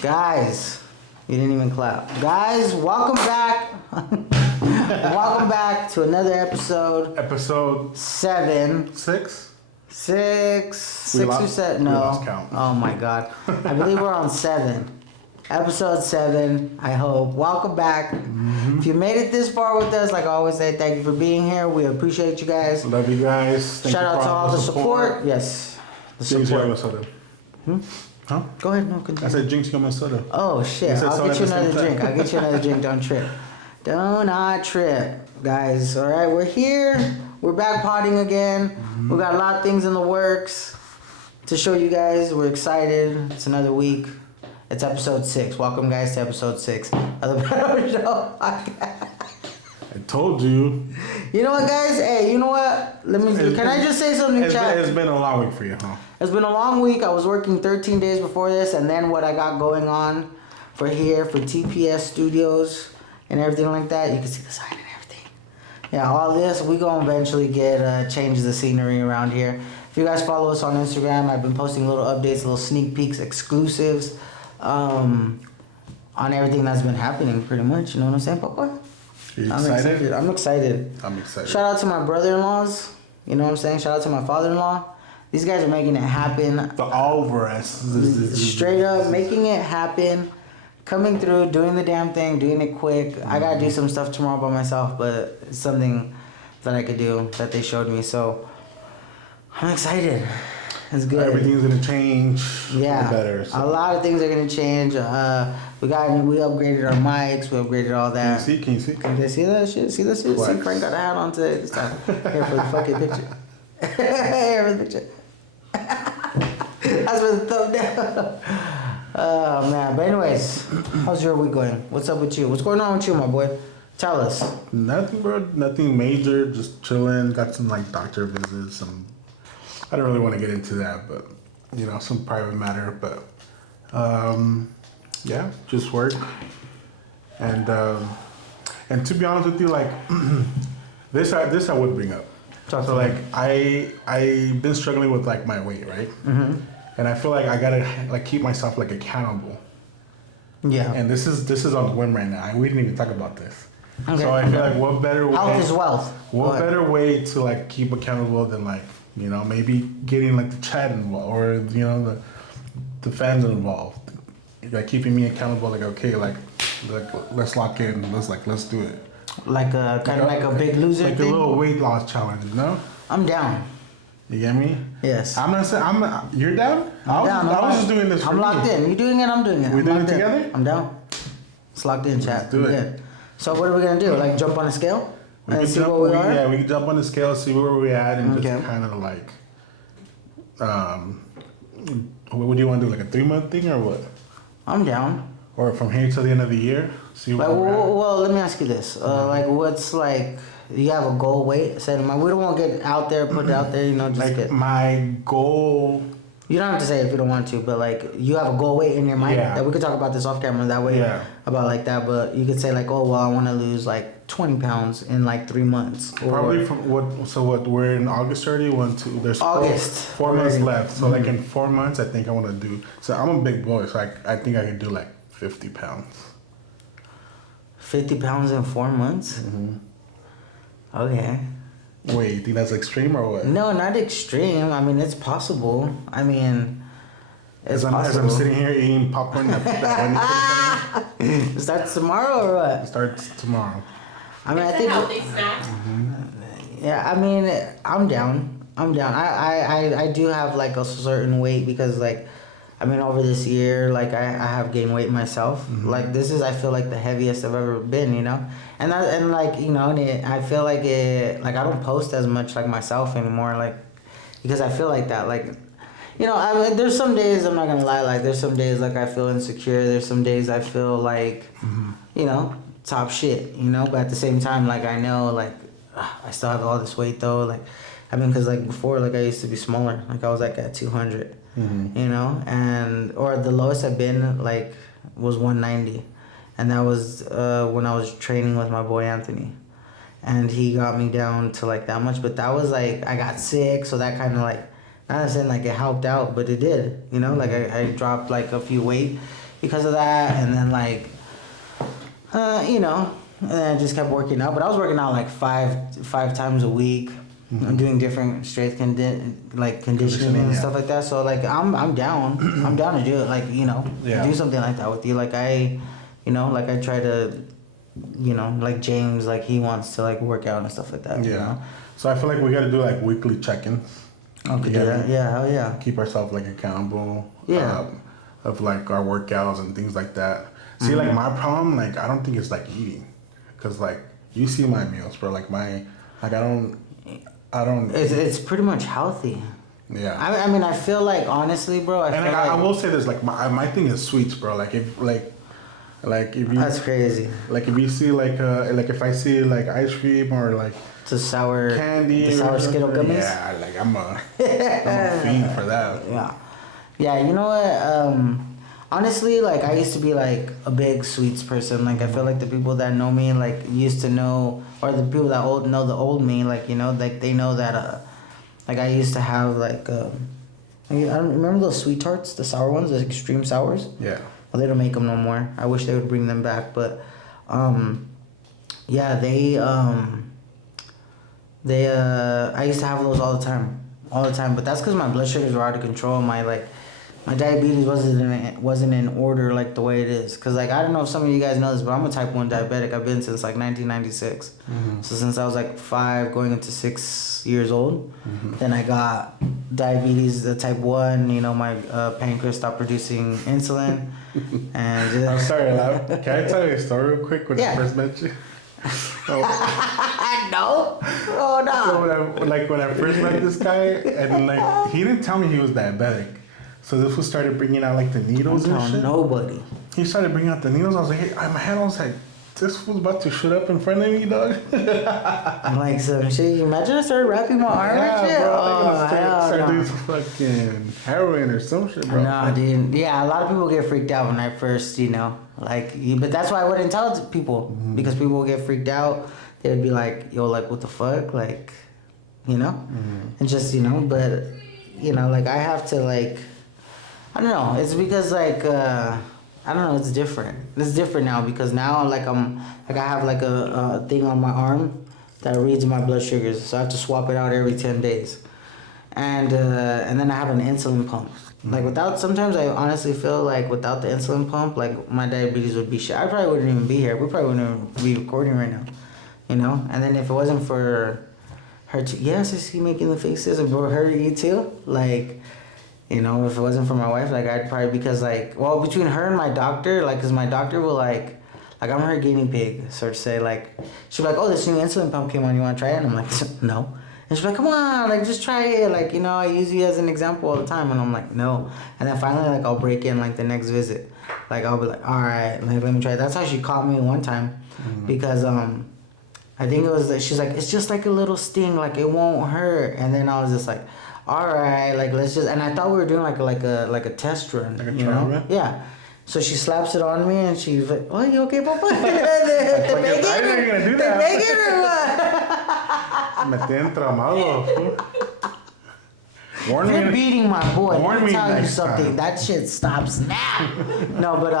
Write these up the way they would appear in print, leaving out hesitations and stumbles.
Guys, you didn't even clap. Guys, welcome back. Welcome back to another episode. Episode 7. 6? 6 or 7? We No. lost count. Oh my God. I believe we're on 7. Episode 7, I hope. Welcome back. Mm-hmm. If you made it this far with us, like I always say, thank you for being here. We appreciate you guys. Love you guys. Thank Shout you out for to all the support. Yes. The Jinx support. your soda. Huh? Go ahead, no, continue. I said Jinx your soda. Oh shit! You said I'll soda get you at the another same drink. time. I'll get you another drink. Don't trip. Do not trip, guys. All right, we're here. We're back potting again. We got a lot of things in the works to show you guys. We're excited. It's another week. It's episode 6. Welcome, guys, to episode 6 of the Perro Show podcast. I told you. You know what, guys? Hey, you know what? Can I just say something, chat? It's been a long week for you, huh? It's been a long week. I was working 13 days before this, and then what I got going on for TPS Studios and everything like that. You can see the sign and everything. Yeah, all this, we gonna eventually get change the scenery around here. If you guys follow us on Instagram, I've been posting little updates, little sneak peeks, exclusives on everything that's been happening, pretty much. You know what I'm saying, Papa? Are you excited? I'm excited. I'm excited. Shout out to my brother-in-laws. You know what I'm saying? Shout out to my father-in-law. These guys are making it happen. The Alvarez. Straight up making it happen. Coming through, doing the damn thing, doing it quick. I gotta do some stuff tomorrow by myself, but it's something that I could do that they showed me. So I'm excited. It's good. Everything's gonna change. Yeah, For better. So. a lot of things are gonna change. We upgraded our mics. We upgraded all that. Can you see? Can you see that shit? See that shit? What? See, Frank got a hat on today this time. Here for the fucking picture. Here for the picture. That's for the thumbnail. Oh man, but anyways, how's your week going? What's up with you? What's going on with you, my boy? Tell us. Nothing, bro. Nothing major. Just chilling. Got some like doctor visits. I don't really want to get into that, but some private matter. But yeah, just work. And to be honest with you, like this I would bring up. So like I've been struggling with like my weight, right? Mm-hmm. And I feel like I gotta like keep myself like accountable. Yeah. And this is on the whim right now. We didn't even talk about this. Okay. So I feel like what better way? Health is wealth. What better way to like keep accountable than like maybe getting like the chat involved or the fans involved, like keeping me accountable. Like okay, like let's lock in. Let's do it. Like a kind of like a big loser like thing? a little weight loss challenge, I'm down. You get me? Yes. I'm not saying you're down. I was just doing this. I'm locked in. You're doing it. I'm doing it. We're doing it together. I'm down. It's locked in, chat. Let's do it. Good. So what are we gonna do? Like jump on a scale and see where we are? Yeah, we can jump on the scale, see where we're at, and Okay. just kind of like, what do you want to do? Like a 3-month thing or what? I'm down. Or from here till the end of the year, see where Like, we're at. well, let me ask you this. Like, what's like? You have a goal weight set in mind. We don't want to get out there, put it out there. Just like get. my goal. You don't have to say it if you don't want to, but like you have a goal weight in your mind. Yeah. That we could talk about this off camera that way. Yeah. About like that, but you could say like, oh well, I want to lose like 20 pounds in like 3 months. Probably from what? So what? We're in August already. 1, 2. There's August. 4 months left. So like in 4 months, I think I want to do. So I'm a big boy, so I think I can do like 50 pounds. 50 pounds in 4 months. Mm-hmm. Okay. Wait, you think that's extreme or what? No, not extreme. I mean, it's possible. I mean, it's As possible. I'm sitting here eating popcorn that It starts tomorrow or what? it starts tomorrow. I mean, It's I think. a healthy snack. Yeah, I mean, I'm down. I do have like a certain weight because like, I mean, over this year, like I have gained weight myself. Mm-hmm. Like this is, I feel like the heaviest I've ever been, and like I feel like it, like I don't post as much like myself anymore, like because I feel like that, like, I mean, there's some days I'm not gonna lie, like there's some days like I feel insecure. There's some days I feel like, top shit, but at the same time, like I know, like I still have all this weight though, like. I mean, cause like before, like I used to be smaller. Like I was like at 200, and or the lowest I've been like was 190, and that was when I was training with my boy Anthony, and he got me down to like that much. But that was like I got sick, so that kind of like not saying like it helped out, but it did. Like I dropped like a few weight, because of that, and then like, you know, and then I just kept working out. But I was working out like five times a week. I'm doing different strength conditioning and stuff like that. So like I'm down. I'm down to do it. Like, you know, do something like that with you. Like I try to, you know, like James, like he wants to like work out and stuff like that. Yeah. You know? So I feel like we got to do like weekly check-ins. Okay, do that. Yeah, hell yeah. Keep ourselves like accountable. Yeah. Of like our workouts and things like that. See, like my problem, like I don't think it's like eating, cause like you see my meals, bro. Like I don't. It's pretty much healthy. Yeah. I mean, I feel like honestly, bro. I will say this, like my thing is sweets, bro. Like if you. That's crazy. Like if you see like if I see like ice cream or like the sour candy, the sour Skittle gummies. Yeah, like I'm a fiend for that. Yeah. Yeah, you know what? Honestly, like I used to be like a big sweets person. Like I feel like the people that know me like used to know, or the people that know the old me, like, you know, like they know that like I used to have like I don't remember those sweet tarts, the sour ones, the extreme sours. Yeah. Well, they don't make them no more. I wish they would bring them back, but yeah, they I used to have those all the time. But that's because my blood sugars were out of control. My diabetes wasn't in order like the way it is. Cause like I don't know if some of you guys know this, but I'm a type 1 diabetic. I've been since like 1996. So since I was like 5, going into 6 years old, then I got diabetes, the type 1. You know, my pancreas stopped producing insulin, and just... I'm sorry, can I tell you a story real quick when I first met you? No. Oh no. So when I first met this guy, and like he didn't tell me he was diabetic. So this fool started bringing out like the needles and shit. Nobody. He started bringing out the needles. I was like, hey, in my head, I was like, this fool's about to shoot up in front of me, dog. I'm like, so shit. You imagine I started wrapping my arm and shit. Bro, I started doing some fucking heroin or some shit, bro. No, dude. Yeah, a lot of people get freaked out when I first, you know, like. But that's why I wouldn't tell it to people, because people would get freaked out. They would be like, yo, like, what the fuck, like, you know, and just, you know, but, you know, like I have to like. I don't know. It's because like I don't know. It's different. It's different now because now like I have like a thing on my arm that reads my blood sugars, so I have to swap it out every 10 days, and then I have an insulin pump. Like sometimes I honestly feel like without the insulin pump, like my diabetes would be shit. I probably wouldn't even be here. We probably wouldn't even be recording right now, you know. And then if it wasn't for her, yes, I see making the faces, and for her to eat too, like. You know, if it wasn't for my wife, like I'd probably, because like, well, between her and my doctor, like, cause my doctor will like I'm her guinea pig, so to say, like, she'll be like, oh, this new insulin pump came on, you want to try it? And I'm like, no. And she's like, come on, like, just try it. Like, you know, I use you as an example all the time. And I'm like, no. And then finally, like, I'll break in like the next visit. Like, I'll be like, all right, like, let me try it. That's how she caught me one time, because, I think it was that she's like, it's just like a little sting, like it won't hurt. And then I was just like, all right, like let's just. And I thought we were doing like a test run, like a you know? run? Yeah. So she slaps it on me and she's like, "Oh, you okay, Papa?" I didn't gonna do that. They make it or what? Me tienen tramado. Quit beating my boy. Warn Let me me tell you next something. time. That shit stops now. No, but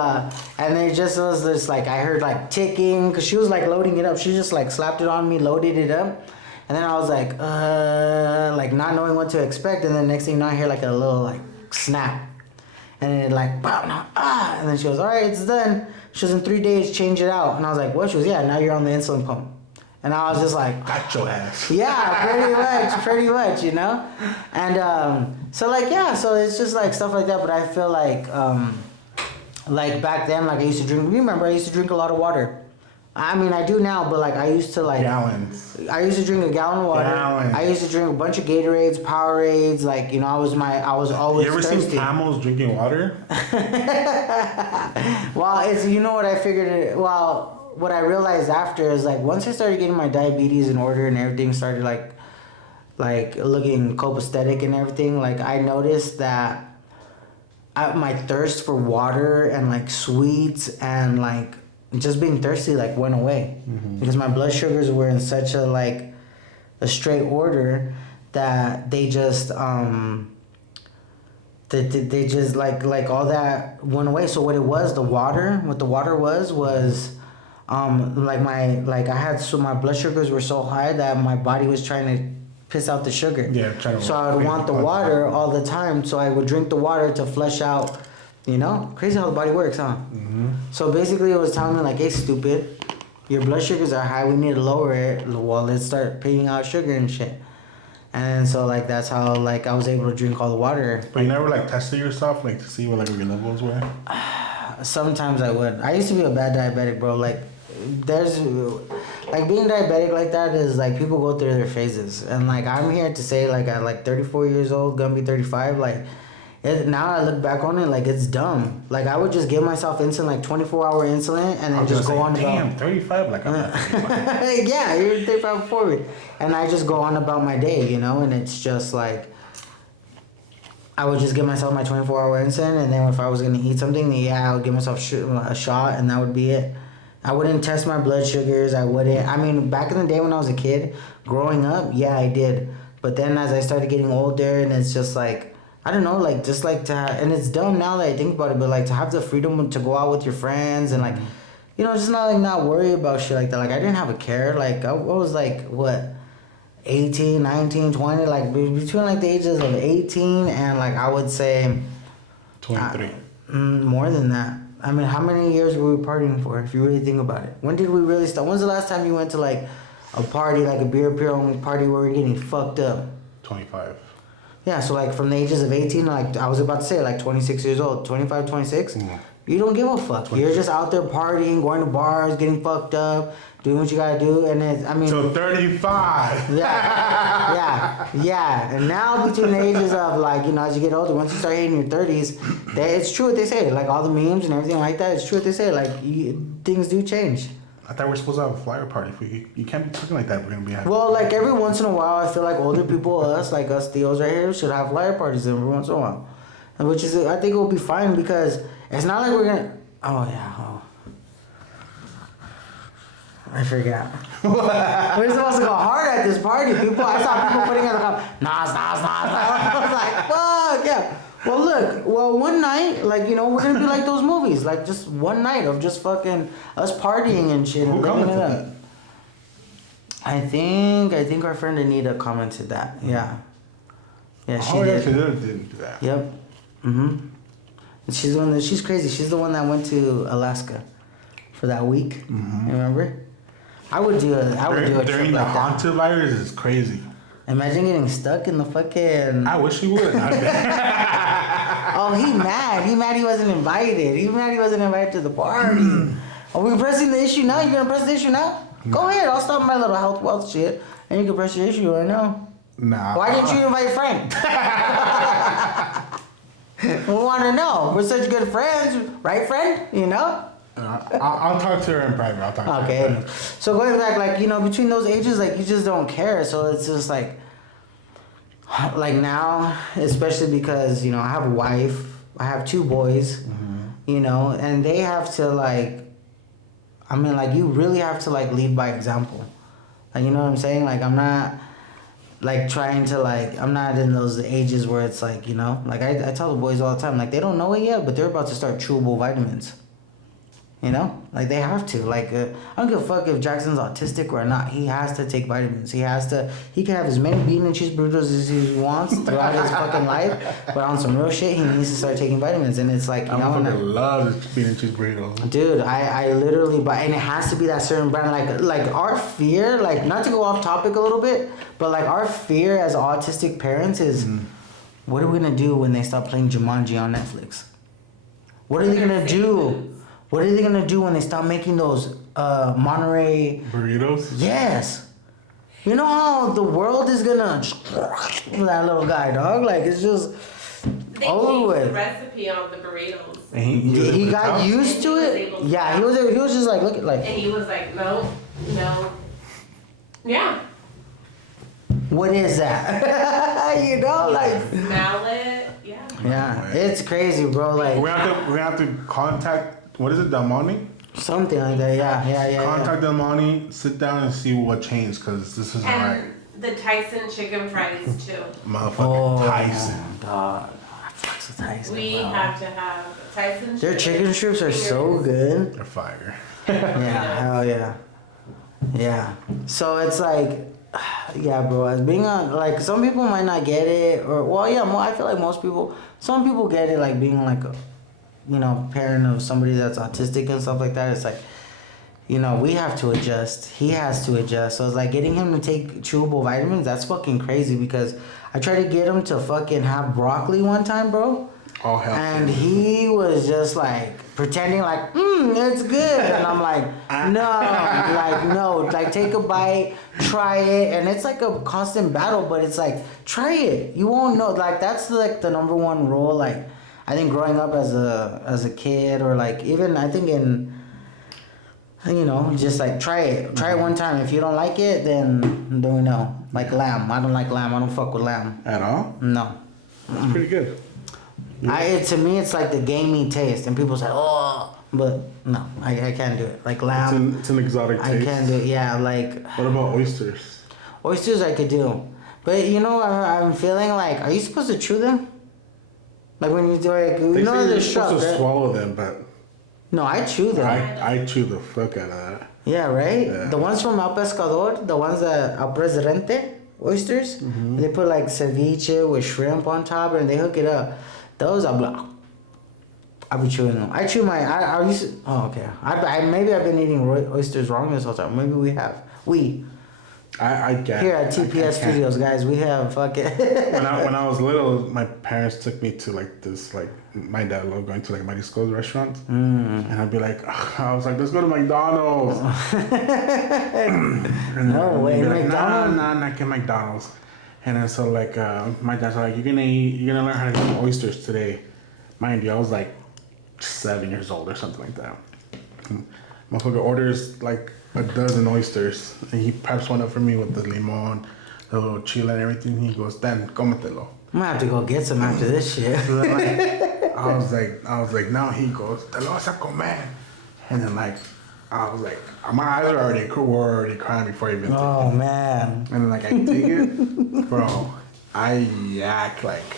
and it just was this like I heard like ticking because she was like loading it up. She just like slapped it on me, loaded it up, and then I was like not knowing what to expect, and then next thing you know, I hear like a little like snap, and then it like and then she goes, all right, it's done. She was in 3 days, change it out, and I was like, what? She was, yeah, now you're on the insulin pump. And I was just like, got your ass. Yeah, pretty much, you know? And so like, yeah, so it's just like stuff like that. But I feel like back then, like I used to drink, remember I used to drink a lot of water. I mean, I do now, but like I used to like. Gallons. I used to drink a gallon of water. Gallons. I used to drink a bunch of Gatorades, Powerades, like, you know, I was always You ever thirsty. seen camels drinking water? Well, it's, you know what I figured, what I realized after is like once I started getting my diabetes in order and everything started like looking copacetic and everything, like I noticed that my thirst for water and like sweets and like just being thirsty like went away, because my blood sugars were in such a straight order that they just they just like all that went away. So what the water was like I had, so my blood sugars were so high that my body was trying to piss out the sugar. Yeah, so I would want the water all the time, so I would drink the water to flush out, crazy how the body works, huh? So basically it was telling me like, hey stupid, your blood sugars are high, we need to lower it. Well, let's start paying out sugar and shit. And so like that's how like I was able to drink all the water. But you never like tested yourself like to see what like your levels were? Sometimes I would. I used to be a bad diabetic, bro. Like there's like being diabetic like that is like people go through their phases, and like I'm here to say like at like 34 years old, gonna be 35, like now I look back on it like it's dumb. Like I would just give myself insulin, like 24-hour insulin, and then just go on about. Damn, 35, like I'm not 35. Yeah, you're 35 before me, and I just go on about my day, and it's just like I would just give myself my 24-hour insulin, and then if I was gonna eat something, I would give myself a shot, and that would be it. I wouldn't test my blood sugars. I wouldn't. I mean, back in the day when I was a kid, growing up, yeah, I did. But then as I started getting older, and it's just like, I don't know, like just like to have, and it's dumb now that I think about it, but like to have the freedom to go out with your friends and like, just not worry about shit like that. Like I didn't have a care. Like I was like, what, 18, 19, 20, like between like the ages of 18 and like I would say 23. More than that. I mean, how many years were we partying for, if you really think about it? When did we really start? When's the last time you went to, like, a party, like a beer party where we're getting fucked up? 25. Yeah, so, like, from the ages of 18, like, I was about to say, like, 26 years old. 25, 26? You don't give a fuck. 26. You're just out there partying, going to bars, getting fucked up, doing what you gotta do, and So 35. Yeah. And now between the ages of like, as you get older, once you start hitting your 30s, it's true what they say. Like all the memes and everything like that, it's true what they say. Like things do change. I thought we were supposed to have a flyer party. You can't be talking like that. We're gonna be happy. Well, like every once in a while, I feel like older people, us Theos right here, should have flyer parties every once in a while, and which is I think it will be fine because it's not like we're gonna. Oh yeah. I forgot. We're supposed to go hard at this party, people. I saw people putting in the comments, Nas. I was like, fuck, yeah. Well, one night, like, we're going to be like those movies. Like, just one night of just fucking us partying and shit. Who commented that? I think our friend Anita commented that. Yeah. Yeah, she did. She didn't do that. Yep. She's crazy. She's the one that went to Alaska for that week. Remember? I would do a trip during the like that. haunted virus is crazy. Imagine getting stuck in the fucking. I wish he would. Oh, he mad. He mad he wasn't invited. He mad he wasn't invited to the party. Are we pressing the issue now? You gonna press the issue now? Go ahead. I'll stop my little health wealth shit, and you can press your issue right now. Nah. Why didn't you invite Frank? We want to know. We're such good friends, right, friend? I'll talk to her in private. Okay. So going back, like, between those ages, like, you just don't care. So it's just like now, especially because, I have a wife, I have 2 boys, and they have to, like, I mean, like, you really have to, like, lead by example. Like, you know what I'm saying? Like, I'm not, like, trying to, like, I'm not in those ages where it's, like, like, I tell the boys all the time, like, they don't know it yet, but they're about to start chewable vitamins. Like they have to. Like I don't give a fuck if Jackson's autistic or not. He has to take vitamins. He can have as many bean and cheese burritos as he wants throughout his fucking life. But on some real shit, he needs to start taking vitamins. And it's like, I love bean and cheese burritos. Dude, I literally buy, and it has to be that certain brand. Like our fear, like not to go off topic a little bit, but like our fear as autistic parents is, what are we gonna do when they stop playing Jumanji on Netflix? What are they gonna do? What are they gonna do when they stop making those Monterey burritos? Yes. You know how the world is gonna that little guy, dog. Like it's just over with. The recipe on the burritos. And he got used to it. Yeah, he was just like look at like. And he was like, no. Yeah. What is that? Like. Smell it. Yeah. Yeah, it's crazy, bro. Like we have to contact. What is it, Del Monte? Something like that, yeah. Contact Del Monte, sit down and see what changed, because this isn't right. The Tyson chicken fries, too. Motherfucking Tyson. Dog. I fucks Tyson, We bro. have to have Tyson. Their chicken strips are so good. They're fire. Yeah, hell yeah. Yeah. So it's like, yeah, bro. As being on, like, some people might not get it, or well, yeah. I feel like some people get it, like being like a, parent of somebody that's autistic and stuff like that. It's like, we have to adjust. He has to adjust. So it's like getting him to take chewable vitamins. That's fucking crazy because I tried to get him to fucking have broccoli one time, bro. All healthy. And he was just like pretending like, it's good. And I'm like, no, like take a bite, try it. And it's like a constant battle, but it's like, try it. You won't know. Like that's like the number one rule. Like I think growing up as a kid, or like even I think in, just like try it one time. If you don't like it, then we know. Like lamb. I don't like lamb. I don't fuck with lamb. At all? No. It's pretty good. To me, it's like the gamey taste, and people say, "Oh," but no, I can't do it. Like lamb, It's an exotic taste. I can't do it. Yeah, like What about oysters? oysters, I could do, but I'm feeling like, are you supposed to chew them? Like when you do it, They say they're you're sharp, supposed to right? swallow them, but No, I chew them. I chew the fuck out of that. Yeah, right. Yeah. The ones from El Pescador, the ones that El Presidente oysters, they put like ceviche with shrimp on top, and they hook it up. Those I'm like, I be chewing them. I chew I used to, oh okay. Maybe I've been eating oysters wrong this whole time. Maybe we have. I get Here at TPS Studios, guys, we have fucking. when I was little, my parents took me to like this, like my dad loved going to like Marisco's restaurant, and I'd be like, I was like, let's go to McDonald's. No way, like, McDonald's? Nah, not get McDonald's. And then so like my dad's like, you're gonna learn how to eat oysters today. Mind you, I was like 7 years old or something like that. Motherfucker orders like a dozen oysters, and he preps one up for me with the limon, the little chile and everything. He goes, "Then cómetelo." I'm gonna have to go get some after this shit. So then, like, I was like, now he goes, "Te lo vas a comer," and then like, I was like, my eyes were already crying before I even. Oh man. And then like I take it, bro. I yak like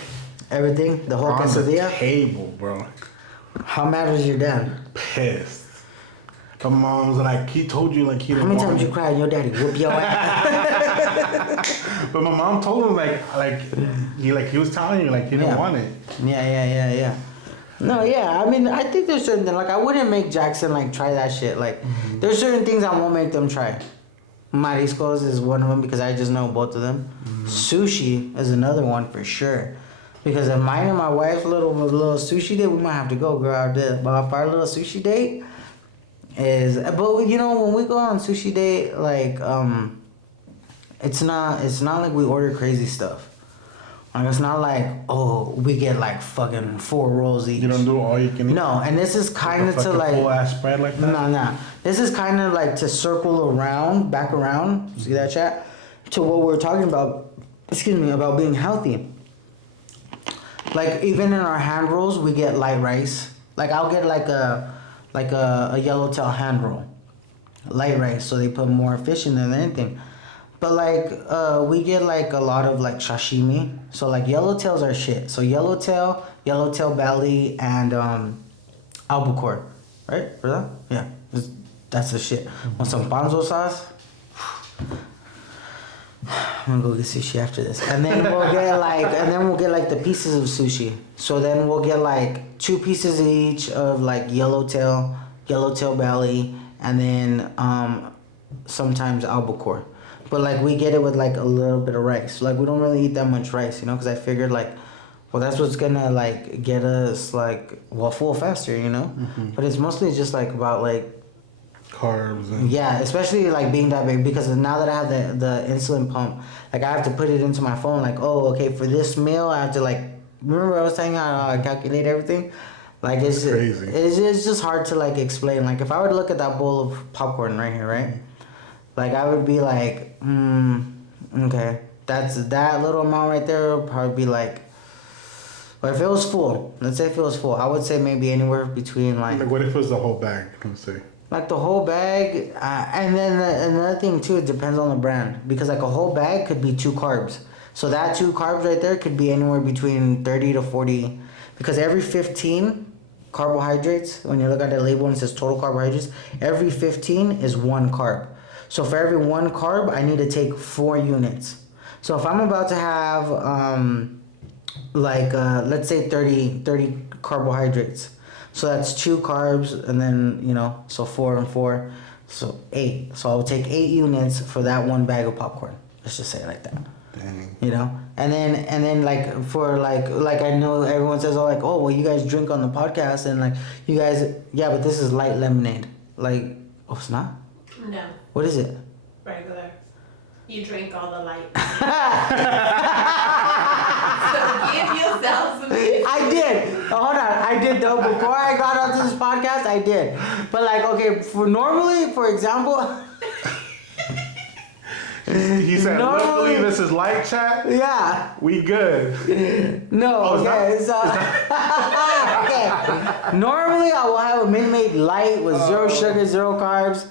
Everything, the whole on the quesadilla. table, bro. How mad was your dad? Pissed. My mom was like, he told you like he How didn't many want times you it. cried and your daddy whoop your ass? But my mom told him like he was telling you like he didn't Yeah. want it. Yeah. No, yeah. I mean, I think there's certain things, like I wouldn't make Jackson like try that shit. Like, there's certain things I won't make them try. Mariscos is one of them because I just know both of them. Sushi is another one for sure. Because if mine and my wife's little sushi date, we might have to go out there. But if our little sushi date is, but when we go on sushi date, like it's not like we order crazy stuff. Like it's not like, oh, we get like fucking 4 rolls each. You don't do all you can eat. No, and this is kind of to like full ass spread like that. no. This is kind of like to circle back around. See that, chat? To what we're talking about. Excuse me, about being healthy. Like even in our hand rolls, we get light rice. Like I'll get like a yellowtail hand roll, light rice. So they put more fish in there than anything. But like we get like a lot of like sashimi. So like yellowtails are shit. So yellowtail belly, and albacore, right? For that? Yeah, that's the shit. Want some ponzo sauce? I'm gonna go get sushi after this, and then we'll get like the pieces of sushi. So then we'll get like 2 pieces each of like yellowtail belly, and then sometimes albacore. But like we get it with like a little bit of rice. Like we don't really eat that much rice, because I figured like, well, that's what's gonna like get us like full faster, But it's mostly just like about like Carbs and yeah, especially like being diabetic, because now that I have the insulin pump, like I have to put it into my phone. Like, oh, okay, for this meal I have to like, remember I was telling you how I calculate everything. Like it's crazy. It's just hard to like explain. Like if I were to look at that bowl of popcorn right here, right? Like I would be like, okay, that little amount right there would probably be like. But if it was full, let's say if it was full, I would say maybe anywhere between like what if it was the whole bag? Let's say. Like the whole bag, and then another thing too, it depends on the brand, because like a whole bag could be 2 carbs. So that 2 carbs right there could be anywhere between 30 to 40, because every 15 carbohydrates, when you look at the label and it says total carbohydrates, every 15 is 1 carb. So for every 1 carb, I need to take 4 units. So if I'm about to have let's say 30 carbohydrates, so that's 2 carbs, and then so 4 and 4, so 8. So I'll take 8 units for that 1 bag of popcorn. Let's just say it like that. Dang. And then like for like I know everyone says, oh, like, oh, well, you guys drink on the podcast, and like you guys, yeah, but this is light lemonade. Like, oh, it's not? No, What is it? regular. You drink all the light. So give yourself some. I did. Oh, hold on. I did though. Before I got onto this podcast, I did. But like, okay, for example. He said, luckily this is light chat. Yeah. We good. No. Okay. So. Okay. Normally, I will have a Minute Maid light with 0 sugar, 0 carbs,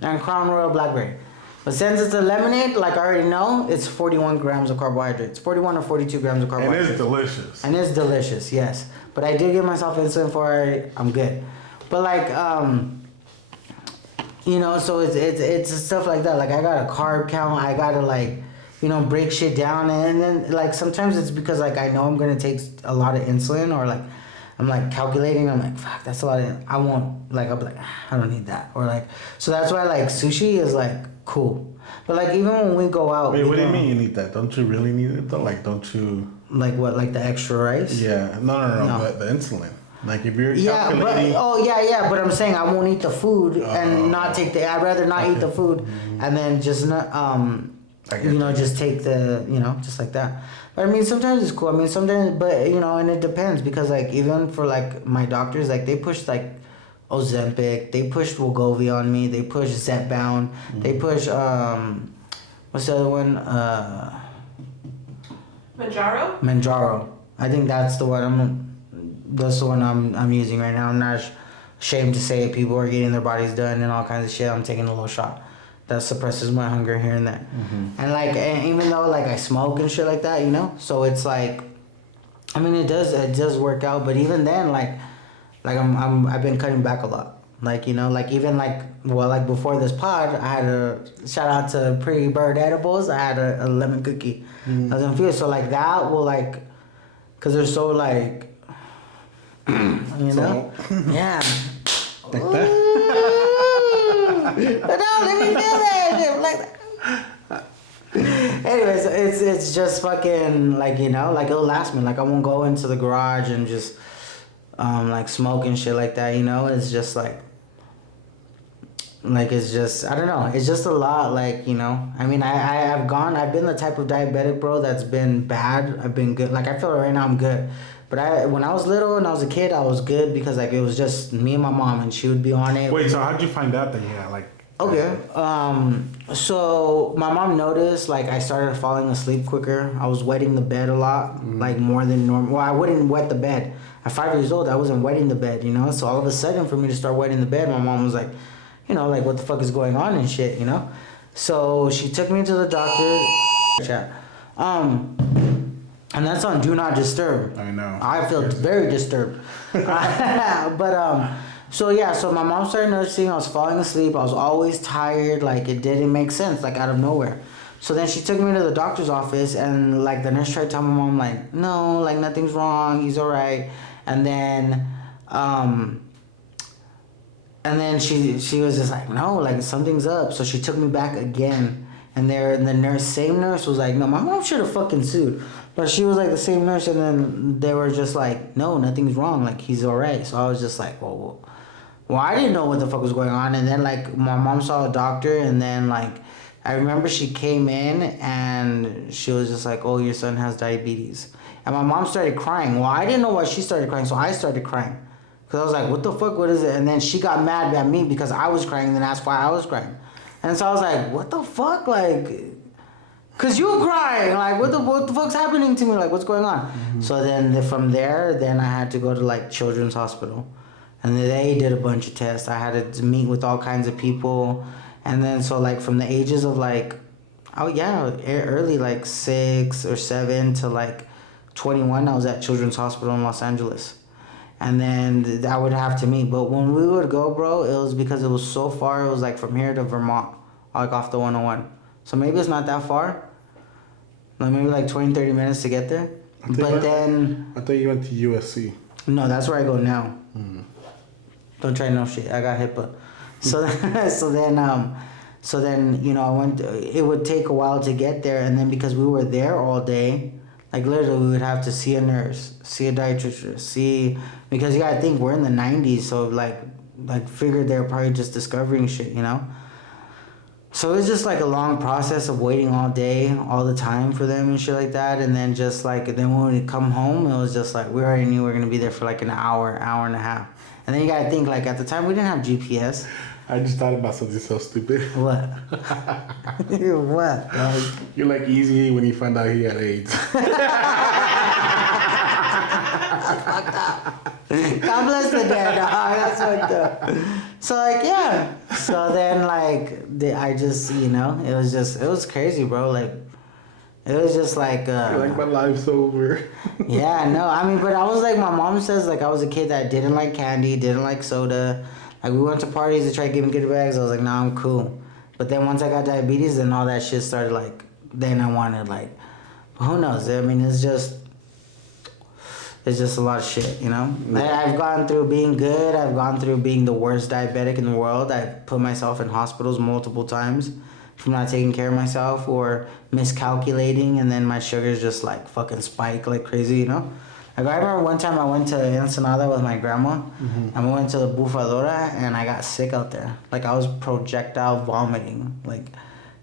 and Crown Royal Blackberry. But since it's a lemonade, like I already know, it's 41 grams of carbohydrates. 41 or 42 grams of carbohydrates. And it's delicious. And it's delicious, yes. But I did give myself insulin for it. I'm good. But like, so it's stuff like that. Like I got a carb count. I gotta like, break shit down. And then like sometimes it's because like I know I'm gonna take a lot of insulin, or like I'm like calculating. I'm like, fuck, that's a lot of. I won't like. I'll be like, I don't need that. Or like, so that's why like sushi is like cool. But like even when we go out. Wait, what do you mean you need that? Don't you really need it though? Like, don't you? Like what? Like the extra rice? Yeah. No. But the insulin. Like if you're calculating. But I'm saying I won't eat the food and not take the. I'd rather not eat the food, and then just not just take the just like that. But I mean sometimes it's cool. I mean sometimes, but and it depends, because like even for like my doctors, like they push like Ozempic, they pushed Wegovy on me, they pushed Zepbound, they push what's the other one? Manjaro. I think that's the one I'm using right now. I'm not ashamed to say it. People are getting their bodies done and all kinds of shit. I'm taking a little shot that suppresses my hunger here and there. And like, and even though like I smoke and shit like that, so it's like, I mean it does work out, but even then like I've been cutting back a lot. Like, like even like, well, like before this pod, I had a shout out to Pretty Bird Edibles. I had a lemon cookie. I was infused. So like that will like, cause they're so like, yeah. Like that? No, let me feel that. Like that. Anyways, it's just fucking like, like it'll last me. Like I won't go into the garage and just like smoke and shit like that, It's just like it's just, I don't know, it's just a lot, like, I mean, I've been the type of diabetic, bro, that's been bad. I've been good. Like I feel right now I'm good. But when I was little and I was a kid, I was good because like it was just me and my mom, and she would be on it. Wait, so how'd you find out that you had like? Okay. So my mom noticed like I started falling asleep quicker. I was wetting the bed a lot, like more than normal. Well, I wouldn't wet the bed. At 5 years old, I wasn't wetting the bed, So all of a sudden, for me to start wetting the bed, my mom was like, like, what the fuck is going on and shit, So she took me to the doctor. And that's on Do Not Disturb. I know. I feel very disturbed. But so my mom started noticing I was falling asleep. I was always tired. Like it didn't make sense. Like out of nowhere. So then she took me to the doctor's office, and like the nurse tried to tell my mom like, no, like nothing's wrong. He's alright. And then she was just like, no, like something's up. So she took me back again. And the same nurse was like, no, my mom should have fucking sued. But she was like the same nurse, and then they were just like, no, nothing's wrong. Like, he's all right. So I was just like, well, I didn't know what the fuck was going on. And then, like, my mom saw a doctor, and then, like, I remember she came in, and she was just like, oh, your son has diabetes. And my mom started crying. Well, I didn't know why she started crying, so I started crying. Because I was like, what the fuck, what is it? And then she got mad at me because I was crying, and then asked why I was crying. And so I was like, what the fuck? Like, cause you were crying. Like, what the fuck's happening to me? Like, what's going on? So then from there, I had to go to like Children's Hospital. And they did a bunch of tests. I had to meet with all kinds of people. And then so like from the ages of like, Oh yeah, early, like 6 or 7 to like 21. I was at Children's Hospital in Los Angeles, and then I would have to meet. But when we would go, bro, it was because it was so far. It was like from here to Vermont, like off the 101. So maybe it's not that far. Like maybe like 20, 30 minutes to get there. But then I thought you went to USC. no, that's where I go now. Don't try no shit. I got HIPAA. So so then you know I went. It would take a while to get there, and then because we were there all day, like literally we would have to see a nurse, see a dietitian, because you gotta think we're in the 90s, so like figured they're probably just discovering shit, you know. So it was just like a long process of waiting all day, all the time for them and shit like that. And then just like, then when we come home, it was just like, we already knew we were going to be there for like an hour, hour and a half. And then you got to think, like at the time, we didn't have GPS. I just thought about something so stupid. What? What? You're like Easy when he found out he had AIDS. God bless the dead. That's what the. So like yeah. So then I just it was crazy, bro. Like it was just like. Like my life's over. Yeah, no, I mean, but I was like, my mom says like I was a kid that didn't like candy, didn't like soda. Like we went to parties to try to give me goodie bags. I was like, nah, I'm cool. But then once I got diabetes, then all that shit started like. Then I wanted like, who knows? I mean, it's just a lot of shit, you know? Yeah. I've gone through being good. I've gone through being the worst diabetic in the world. I've put myself in hospitals multiple times from not taking care of myself or miscalculating, and then my sugars just like fucking spike like crazy, you know? Like I remember one time I went to Ensenada with my grandma, and we went to the Bufadora, and I got sick out there. Like I was projectile vomiting. Like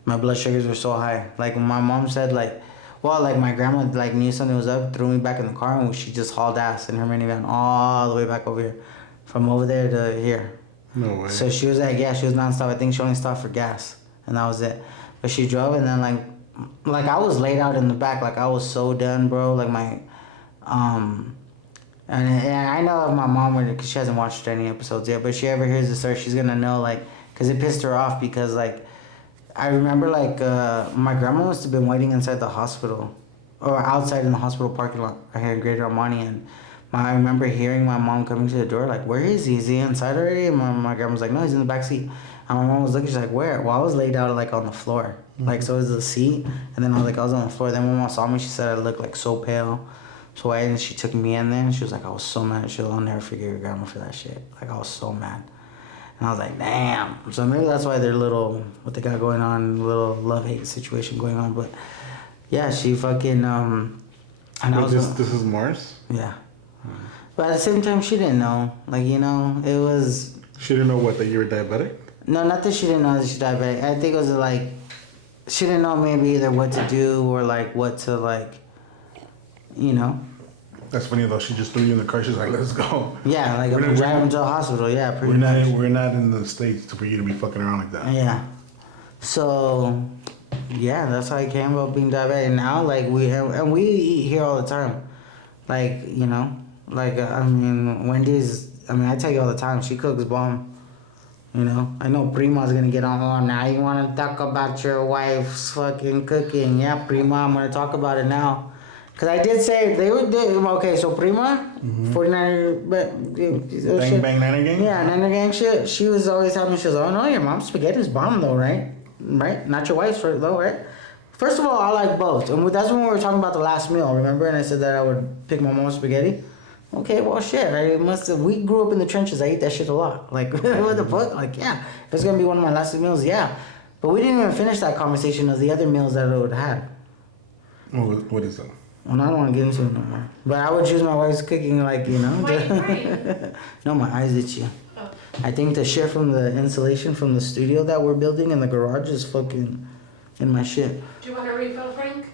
my blood sugars were so high. Like my mom said like, well, like my grandma like knew something was up, threw me back in the car, and she just hauled ass in her minivan all the way back over here, from over there to here. No way. So she was like, yeah, she was nonstop. I think she only stopped for gas, and that was it. But she drove, and then like I was laid out in the back, like I was so done, bro. Like my, and I know if my mom would, cause she hasn't watched any episodes yet, but if she ever hears the story, she's gonna know, like, cause it pissed her off because like. I remember like my grandma must have been waiting inside the hospital or outside in the hospital parking lot right here in Greater Armani, and I remember hearing my mom coming to the door like, where is he? Is he inside already? And my grandma was like, no, he's in the back seat. And my mom was looking, she's like, where? Well, I was laid out like on the floor. Like so was the seat, and then I was on the floor. Then when mom saw me, she said I looked like so pale. So and she took me in there, and she was like, I was so mad. I'll never forgive your grandma for that shit. Like I was so mad. And I was like, damn. So maybe that's why they're little, what they got going on, little love-hate situation going on. But yeah, she fucking, and I was this is Mars? Yeah. But at the same time, she didn't know. Like, you know, it was. She didn't know what, that you were diabetic? No, not that she didn't know that she's diabetic. I think it was like, she didn't know maybe either what to do or like what to like, you know. That's funny though. She just threw you in the car. She's like, "Let's go." Yeah, like I'm driving to the hospital. Yeah, pretty much. much. We're not in the States for you to be fucking around like that. Yeah. So, yeah, that's how I came about being diabetic. Now, like we eat here all the time. Like you know, like I mean, Wendy's. I mean, I tell you all the time. She cooks bomb. You know, I know Prima's gonna get on. Oh, now you wanna talk about your wife's fucking cooking? Yeah, Prima, I'm gonna talk about it now. Cause I did say they were okay. So Prima, 49er, but Bang Bang Niner Gang. Yeah, Niner Gang shit. She was always having. She was like, oh no, your mom's spaghetti's bomb though, right? Right, not your wife's though, right? First of all, I like both, and that's when we were talking about the last meal. Remember, and I said that I would pick my mom's spaghetti. Okay, well shit. We grew up in the trenches. I ate that shit a lot. Like what the fuck? Like yeah, if it's gonna be one of my last meals, yeah. But we didn't even finish that conversation of the other meals that I would have had. What is that? Well, I don't want to get into it no more. But I would choose my wife's cooking, like, you know. Why are you crying? No, my eyes itchy. Oh. I think the shit from the insulation from the studio that we're building in the garage is fucking in my shit. Do you want a refill, Frank?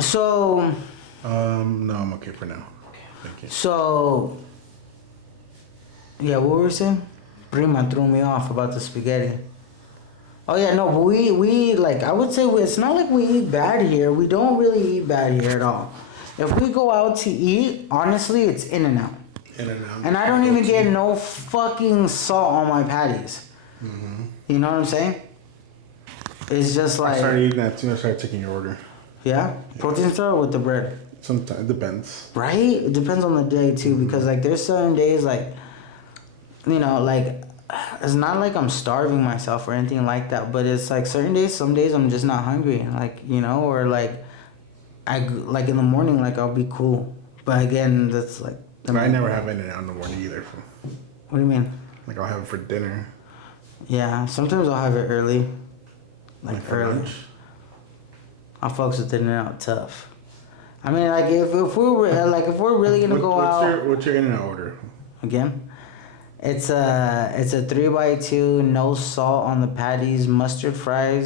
So. No, I'm okay for now. Okay, thank you. So. Yeah, what were we saying? Prima threw me off about the spaghetti. Oh yeah, no, but we like, I would say it's not like we eat bad here. We don't really eat bad here at all. If we go out to eat, honestly, it's In-N-Out. In-N-Out. And I don't even get no fucking salt on my patties. Mm-hmm. You know what I'm saying? It's just I like started eating that too. I started taking your order. yeah, protein star or with the bread. Sometimes it depends. Right? It depends on the day too, because like there's certain days like, you know, like it's not like I'm starving myself or anything like that, but it's like certain days, some days I'm just not hungry, like, you know, or like like in the morning, like I'll be cool, but again, that's like. I never have In-N-Out in the morning either. What do you mean? Like I'll have it for dinner. Yeah, sometimes I'll have it early, like for early. lunch. I'll focus with In-N-Out tough. I mean, like if we're really gonna go out. What's your In-N-Out order? Again, it's a 3x2, no salt on the patties, mustard fried,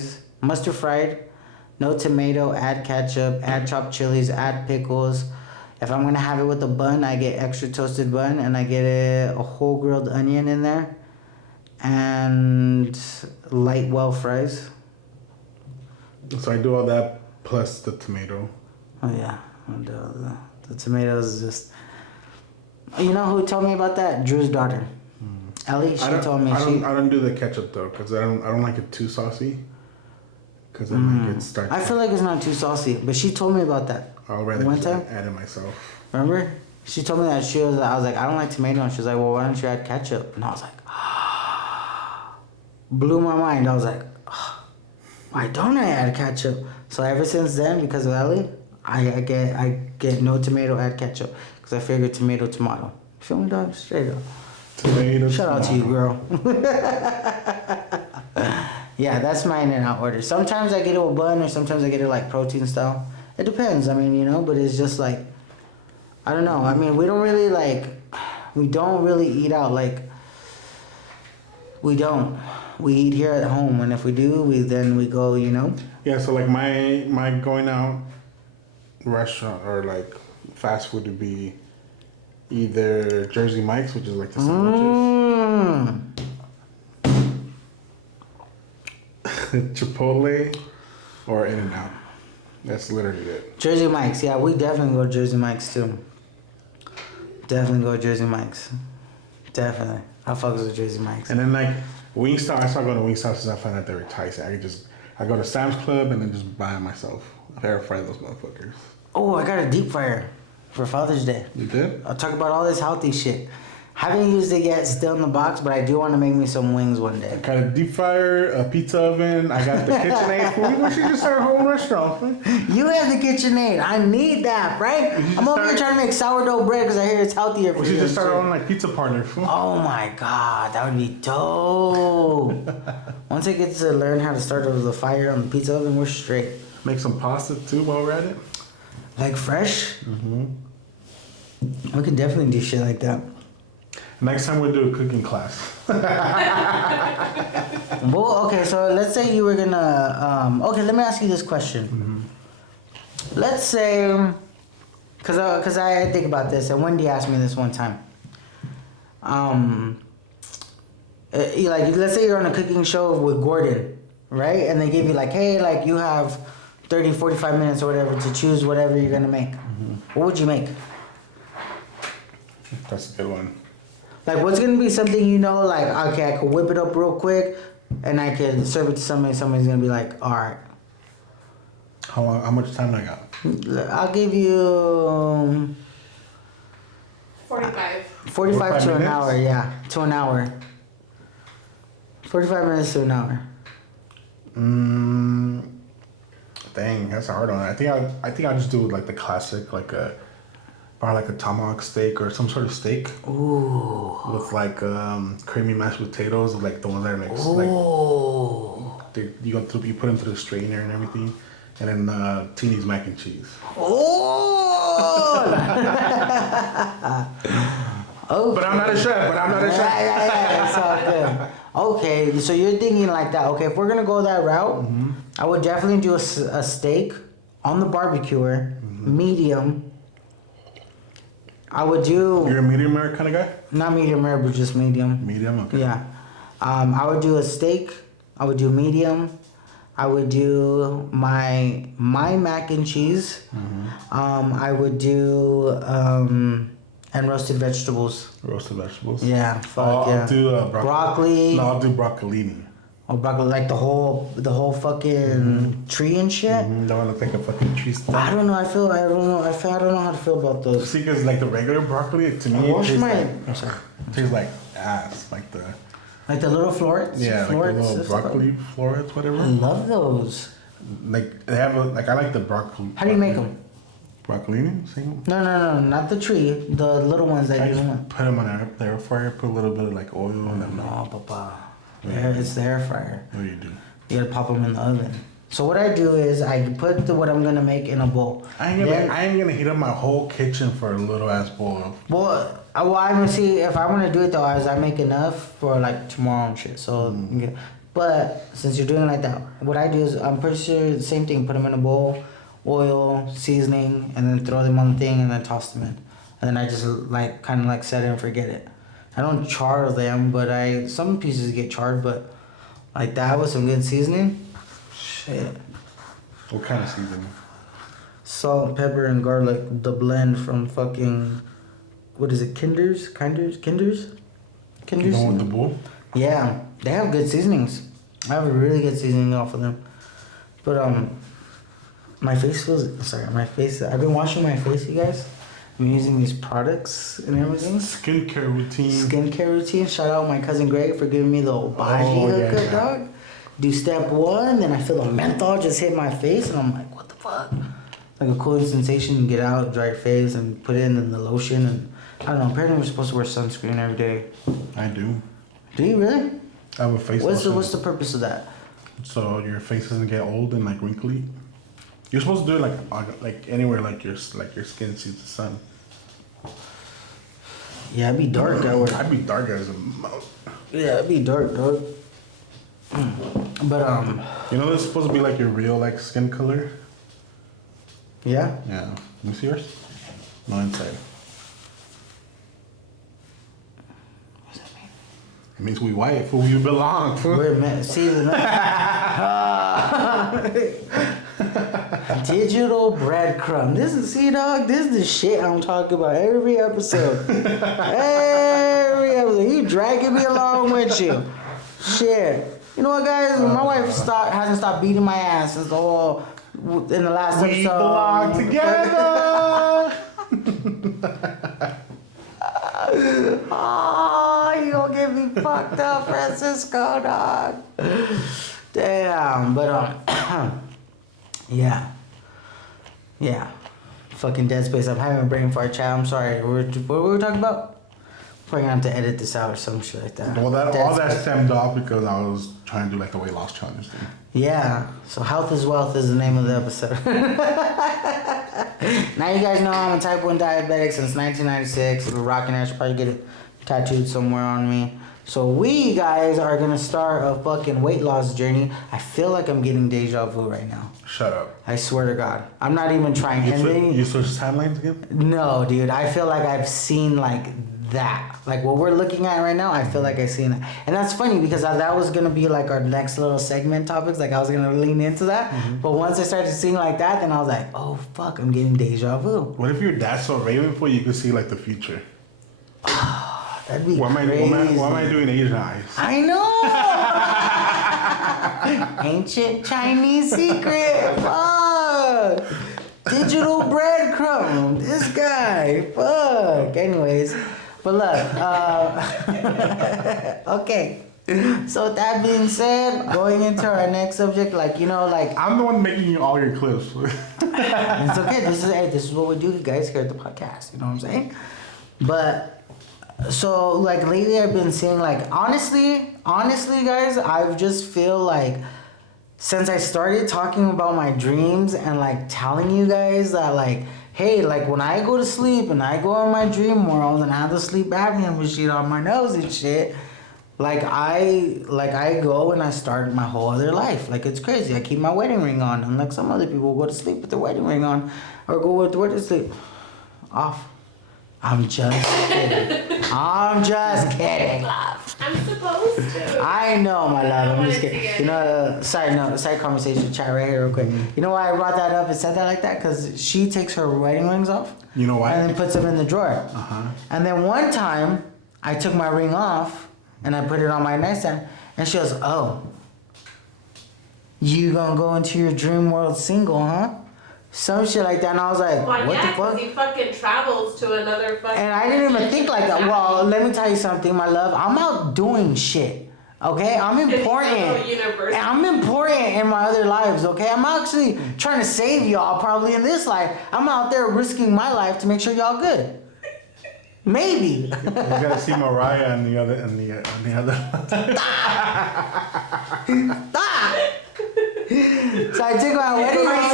no tomato, add ketchup, add chopped chilies, add pickles. If I'm gonna have it with a bun, I get extra toasted bun and I get a whole grilled onion in there, and light well fries. So I do all that plus the tomato. Oh yeah, and the tomatoes is just. You know who told me about that? Drew's daughter. Ellie, she told me. I don't do the ketchup though, because I don't like it too saucy. Because then like it starts. I feel like it's not too saucy, but she told me about that. I'll rather one just time. add it myself. Remember? She told me that I was like, I don't like tomato, and she was like, well, why don't you add ketchup? And I was like, blew my mind. I was like, why don't I add ketchup? So ever since then, because of Ellie, I get no tomato, add ketchup, because I figure tomato. Feel me, dog? Straight up. Tomato. Shout out to you, girl. Yeah, that's my In-N-Out order. Sometimes I get it with bun, or sometimes I get it like protein style. It depends. I mean, you know, but it's just like, I don't know. I mean, we don't really eat out like. We don't. We eat here at home, and if we do, then we go. You know. Yeah. So like my going out restaurant or like fast food would be either Jersey Mike's, which is like the sandwiches. Chipotle or In-N-Out. That's literally it. Jersey Mike's, yeah, we definitely go Jersey Mike's too. Definitely go Jersey Mike's. Definitely. I fuck with Jersey Mike's. And then like Wingstop, I started going to Wingstop since I found out they were enticing. I go to Sam's Club and then just buy it myself. I air fry those motherfuckers. Oh, I got a deep fryer for Father's Day. You did? I'll talk about all this healthy shit. Haven't used it yet, still in the box, but I do want to make me some wings one day. Got a deep fryer, a pizza oven. I got the KitchenAid. We should just start our own restaurant. You have the KitchenAid. I need that, right? I'm over here trying to make sourdough bread because I hear it's healthier for you. We should just start our own like pizza partner. Oh my god, that would be dope. Once I get to learn how to start the fire on the pizza oven, we're straight. Make some pasta too while we're at it. Like fresh? Mm-hmm. We can definitely do shit like that. Next time we'll do a cooking class. Well, okay, so let's say you were gonna. Okay, let me ask you this question. Mm-hmm. Let's say, cause I think about this, and Wendy asked me this one time. Like let's say you're on a cooking show with Gordon, right? And they give you like, hey, like you have 30, 45 minutes or whatever to choose whatever you're gonna make. Mm-hmm. What would you make? That's a good one. Like, what's gonna be something you know, like, okay, I could whip it up real quick, and I can serve it to somebody. Somebody's gonna be like, all right. How long? How much time I got? I'll give you 45. 45 to an hour. Yeah, to an hour. 45 minutes to an hour. Dang, that's a hard one. I think I'll just do like the classic, like probably like a tomahawk steak or some sort of steak. Ooh. With like creamy mashed potatoes, like the ones that are like, you put them through the strainer and everything, and then Teeny's mac and cheese. Oh. Okay. But I'm not a chef. Yeah, it's all good. Okay, so you're thinking like that. Okay, if we're gonna go that route, mm-hmm. I would definitely do a steak on the barbecuer, mm-hmm. medium. I would do. You're a medium rare kind of guy? Not medium rare, but just medium. Medium, okay. Yeah. I would do a steak. I would do medium. I would do my mac and cheese. Mm-hmm. I would do and roasted vegetables. Roasted vegetables? Yeah. Fuck I'll yeah. do broccoli. No, I'll do broccolini. Oh, broccoli, like the whole fucking tree and shit. That one look like a fucking tree stump. I don't know. I don't know how to feel about those. See, because like the regular broccoli, to me, I'm sorry. it tastes like ass. Like the little florets. Yeah, like the little broccoli florets, whatever. I love those. Like they have I like the broccoli. How do you make them? Broccolini? Same. No, not the tree. The little ones that I you just want. put them on the air fryer, put a little bit of like oil on them. No, papa. Yeah, it's the air fryer. What do you do? You gotta pop them in the oven. So what I do is I put what I'm gonna make in a bowl. I ain't gonna heat up my whole kitchen for a little ass bowl. Well, I'm gonna see if I want to do it though. As I make enough for like tomorrow and shit. So, but since you're doing it like that, what I do is I'm pretty sure the same thing. Put them in a bowl, oil, seasoning, and then throw them on the thing and then toss them in. And then I just like kind of like set it and forget it. I don't char them, but some pieces get charred, but like that with some good seasoning, shit. What kind of seasoning? Salt, pepper, and garlic. The blend from fucking, what is it? Kinders. You know with the bowl? Yeah, they have good seasonings. I have a really good seasoning off of them. But my face. I've been washing my face, you guys. I'm using these products and everything. Skincare routine. Shout out my cousin Greg for giving me the Obaji haircut, dog. Do step 1, then I feel the menthol just hit my face, and I'm like, what the fuck? Like a cooling sensation, get out, dry your face, and put it in the lotion. And I don't know, apparently we're supposed to wear sunscreen every day. I do. Do you really? I have a face lotion. What's the purpose of that? So your face doesn't get old and like wrinkly. You're supposed to do it like anywhere like your skin sees the sun. Yeah, I'd be dark. I'd be dark as a mouse. Yeah, I'd be dark, dog. But you know, this is supposed to be like your real like skin color. Yeah. Yeah. Let me see yours. No, inside. What does that mean? It means we white. Fool, you belong. Fool. We're meant. See the digital breadcrumb. This is the shit I'm talking about every episode. You dragging me along with you. Shit. You know what, guys? My wife hasn't stopped beating my ass since in the last episode. We belong together. Oh, you gonna get me fucked up, Francisco, dog. Damn, but yeah. Fucking dead space. I'm having a brain fart, chat. I'm sorry. What were we talking about? Probably gonna have to edit this out or some shit like that. Well, that stemmed off because I was trying to do like the weight loss challenge thing. Yeah. So health is wealth is the name of the episode. Now you guys know I'm a type 1 diabetic since 1996. We're rocking that. I should probably get it tattooed somewhere on me. So we guys are gonna start a fucking weight loss journey. I feel like I'm getting deja vu right now. Shut up. I swear to God. I'm not even trying. You switch timelines again? No, dude. I feel like I've seen like that. Like what we're looking at right now, I feel like I've seen that. And that's funny because that was going to be like our next little segment topics. Like I was going to lean into that. Mm-hmm. But once I started seeing like that, then I was like, oh, fuck, I'm getting deja vu. What if your dad's so ravenful you could see like the future? That'd be crazy. Why am I doing Asian eyes? I know! Ancient Chinese secret. Fuck! Digital breadcrumb. This guy. Fuck. Anyways. But look. Okay. So with that being said, going into our next subject, I'm the one making you all your clips. It's okay. This is what we do, guys, here at the podcast. You know what I'm saying? But so lately I've been seeing honestly, guys, I just feel like since I started talking about my dreams and telling you guys that hey, when I go to sleep and I go in my dream world and I have the sleep apnea machine on my nose and shit, I go and I start my whole other life. It's crazy. I keep my wedding ring on, unlike some other people go to sleep with their wedding ring on or go with to sleep off. I'm just kidding. I'm just kidding, love. I'm supposed to. I know, my love. I'm just kidding. You know, side conversation chat right here real quick. You know why I brought that up and said that like that? Because she takes her wedding rings off. You know why? And then puts them in the drawer. Uh-huh. And then one time, I took my ring off and I put it on my nightstand. And she goes, oh, You gonna go into your dream world single, huh? Some shit like that, and I was like, Well, what yeah, the fuck? 'cause he fucking travels to another fucking. And I didn't even think like that. Well, let me tell you something, my love. I'm out doing shit. Okay, I'm important. I'm important in my other lives. Okay, I'm actually trying to save y'all. Probably in this life, I'm out there risking my life to make sure y'all good. Maybe. You gotta see Mariah on the other. Ah! So I took my wedding ring.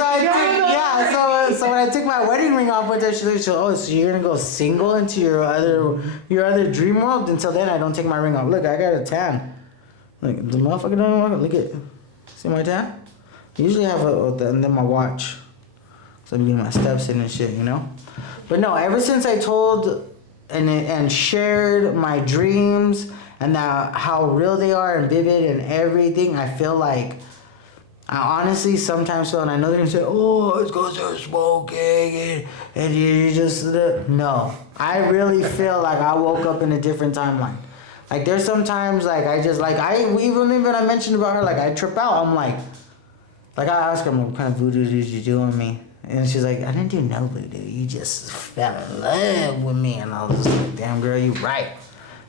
So when I took my wedding ring off with her, she said, "Oh, so you're gonna go single into your other dream world?" Until then, I don't take my ring off. Look, I got a tan. Like the motherfucker don't want. Look at, see my tan? I usually have and then my watch. So I'm getting my steps in and shit, you know. But no, ever since I told and shared my dreams and how real they are and vivid and everything, I feel like. I honestly sometimes feel, and I know they're gonna say, "Oh, it's because you're smoking and you just..." No, I really feel like I woke up in a different timeline. Like there's sometimes like I just like even I mentioned about her, like I trip out. I'm like I ask her, "What kind of voodoo did you do on me?" And she's like, "I didn't do no voodoo. You just fell in love with me." And I was just like, "Damn girl, you right.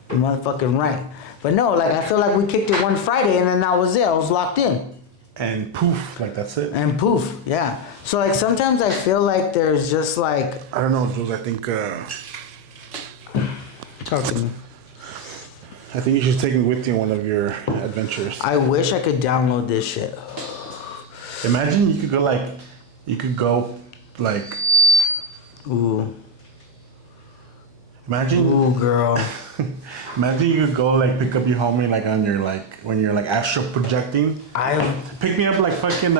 You motherfucking right." But no, like I feel like we kicked it one Friday and then that was it. I was locked in. And poof, like that's it. And poof, yeah. So like sometimes I feel like there's just like I don't know, Jules. I think talk to me. I think you should take me with you on one of your adventures. I wish I could download this shit. Imagine you could go like. Ooh. Imagine. Ooh, girl. Imagine you could go like pick up your homie like on your like when you're like astral projecting. Pick me up like fucking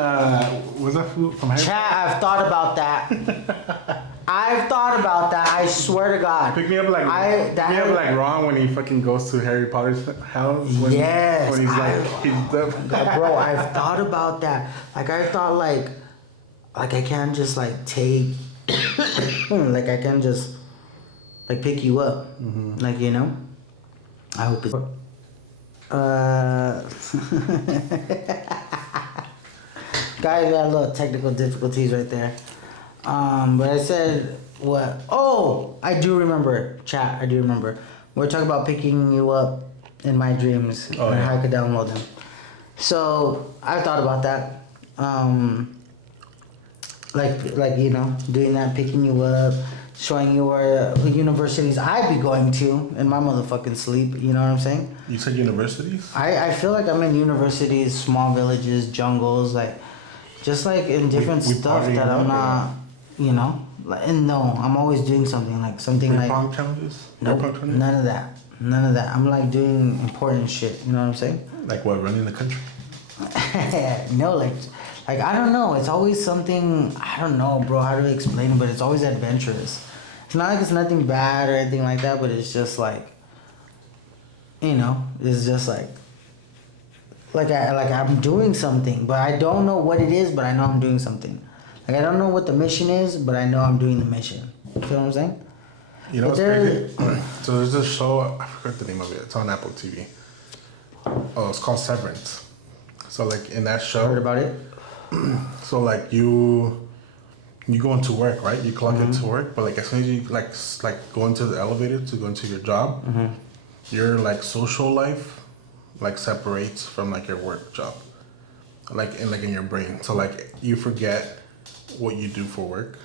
what's that food from Harry? Chat, I've thought about that. I've thought about that. I swear to God. Pick me up like Ron when he fucking goes to Harry Potter's house. When he's bro, I've thought about that. Like I thought like I can't just like take like I can just like pick you up. Mm-hmm. Like, you know? I hope it's guys, we had a little technical difficulties right there. But I said what? Oh, I do remember, chat. I do remember. We're talking about picking you up in my dreams and how I could download them. So I thought about that. Like you know, doing that, picking you up, showing you where universities I'd be going to in my motherfucking sleep. You know what I'm saying? You said universities? I feel like I'm in universities, small villages, jungles, like just like in different stuff that I'm not, you know. And no, I'm always doing something like pong challenges? Nope, none of that. None of that. I'm like doing important shit. You know what I'm saying? Like what? Running the country? No, like I don't know. It's always something. I don't know, bro. How to explain it? But it's always adventurous. It's not like it's nothing bad or anything like that. But it's just like, you know, it's just like I'm doing something, but I don't know what it is. But I know I'm doing something. Like I don't know what the mission is, but I know I'm doing the mission. You feel what I'm saying? You know what's crazy? So there's this show. I forgot the name of it. It's on Apple TV. Oh, it's called Severance. So like in that show, heard about it. So like you go into work, right? You clock into work, but like as soon as you like go into the elevator to go into your job, your like social life like separates from like your work job, like in your brain. So like you forget what you do for work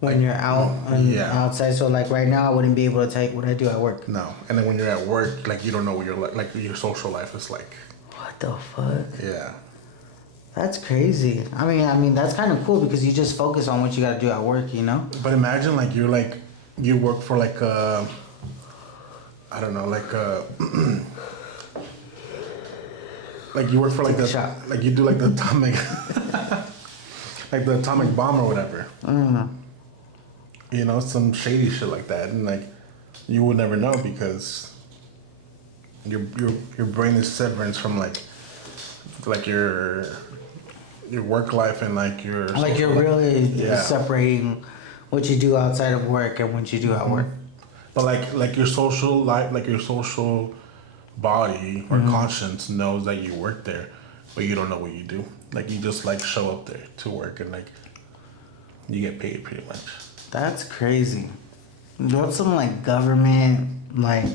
when you're out outside. So like right now, I wouldn't be able to take what I do at work. No, and then when you're at work, like you don't know what your like your social life is like. What the fuck? Yeah. That's crazy. I mean that's kind of cool because you just focus on what you gotta do at work, you know? But imagine like you work for like I don't know, like like you work for like like you do like the atomic like the atomic bomb or whatever. You know, some shady shit like that, and like you would never know because your brain is severance from like your work life and like your like you're really separating what you do outside of work and what you do at work. But like your social life, like your social body or conscience knows that you work there, but you don't know what you do. Like you just like show up there to work and like you get paid pretty much. That's crazy. What's some like government like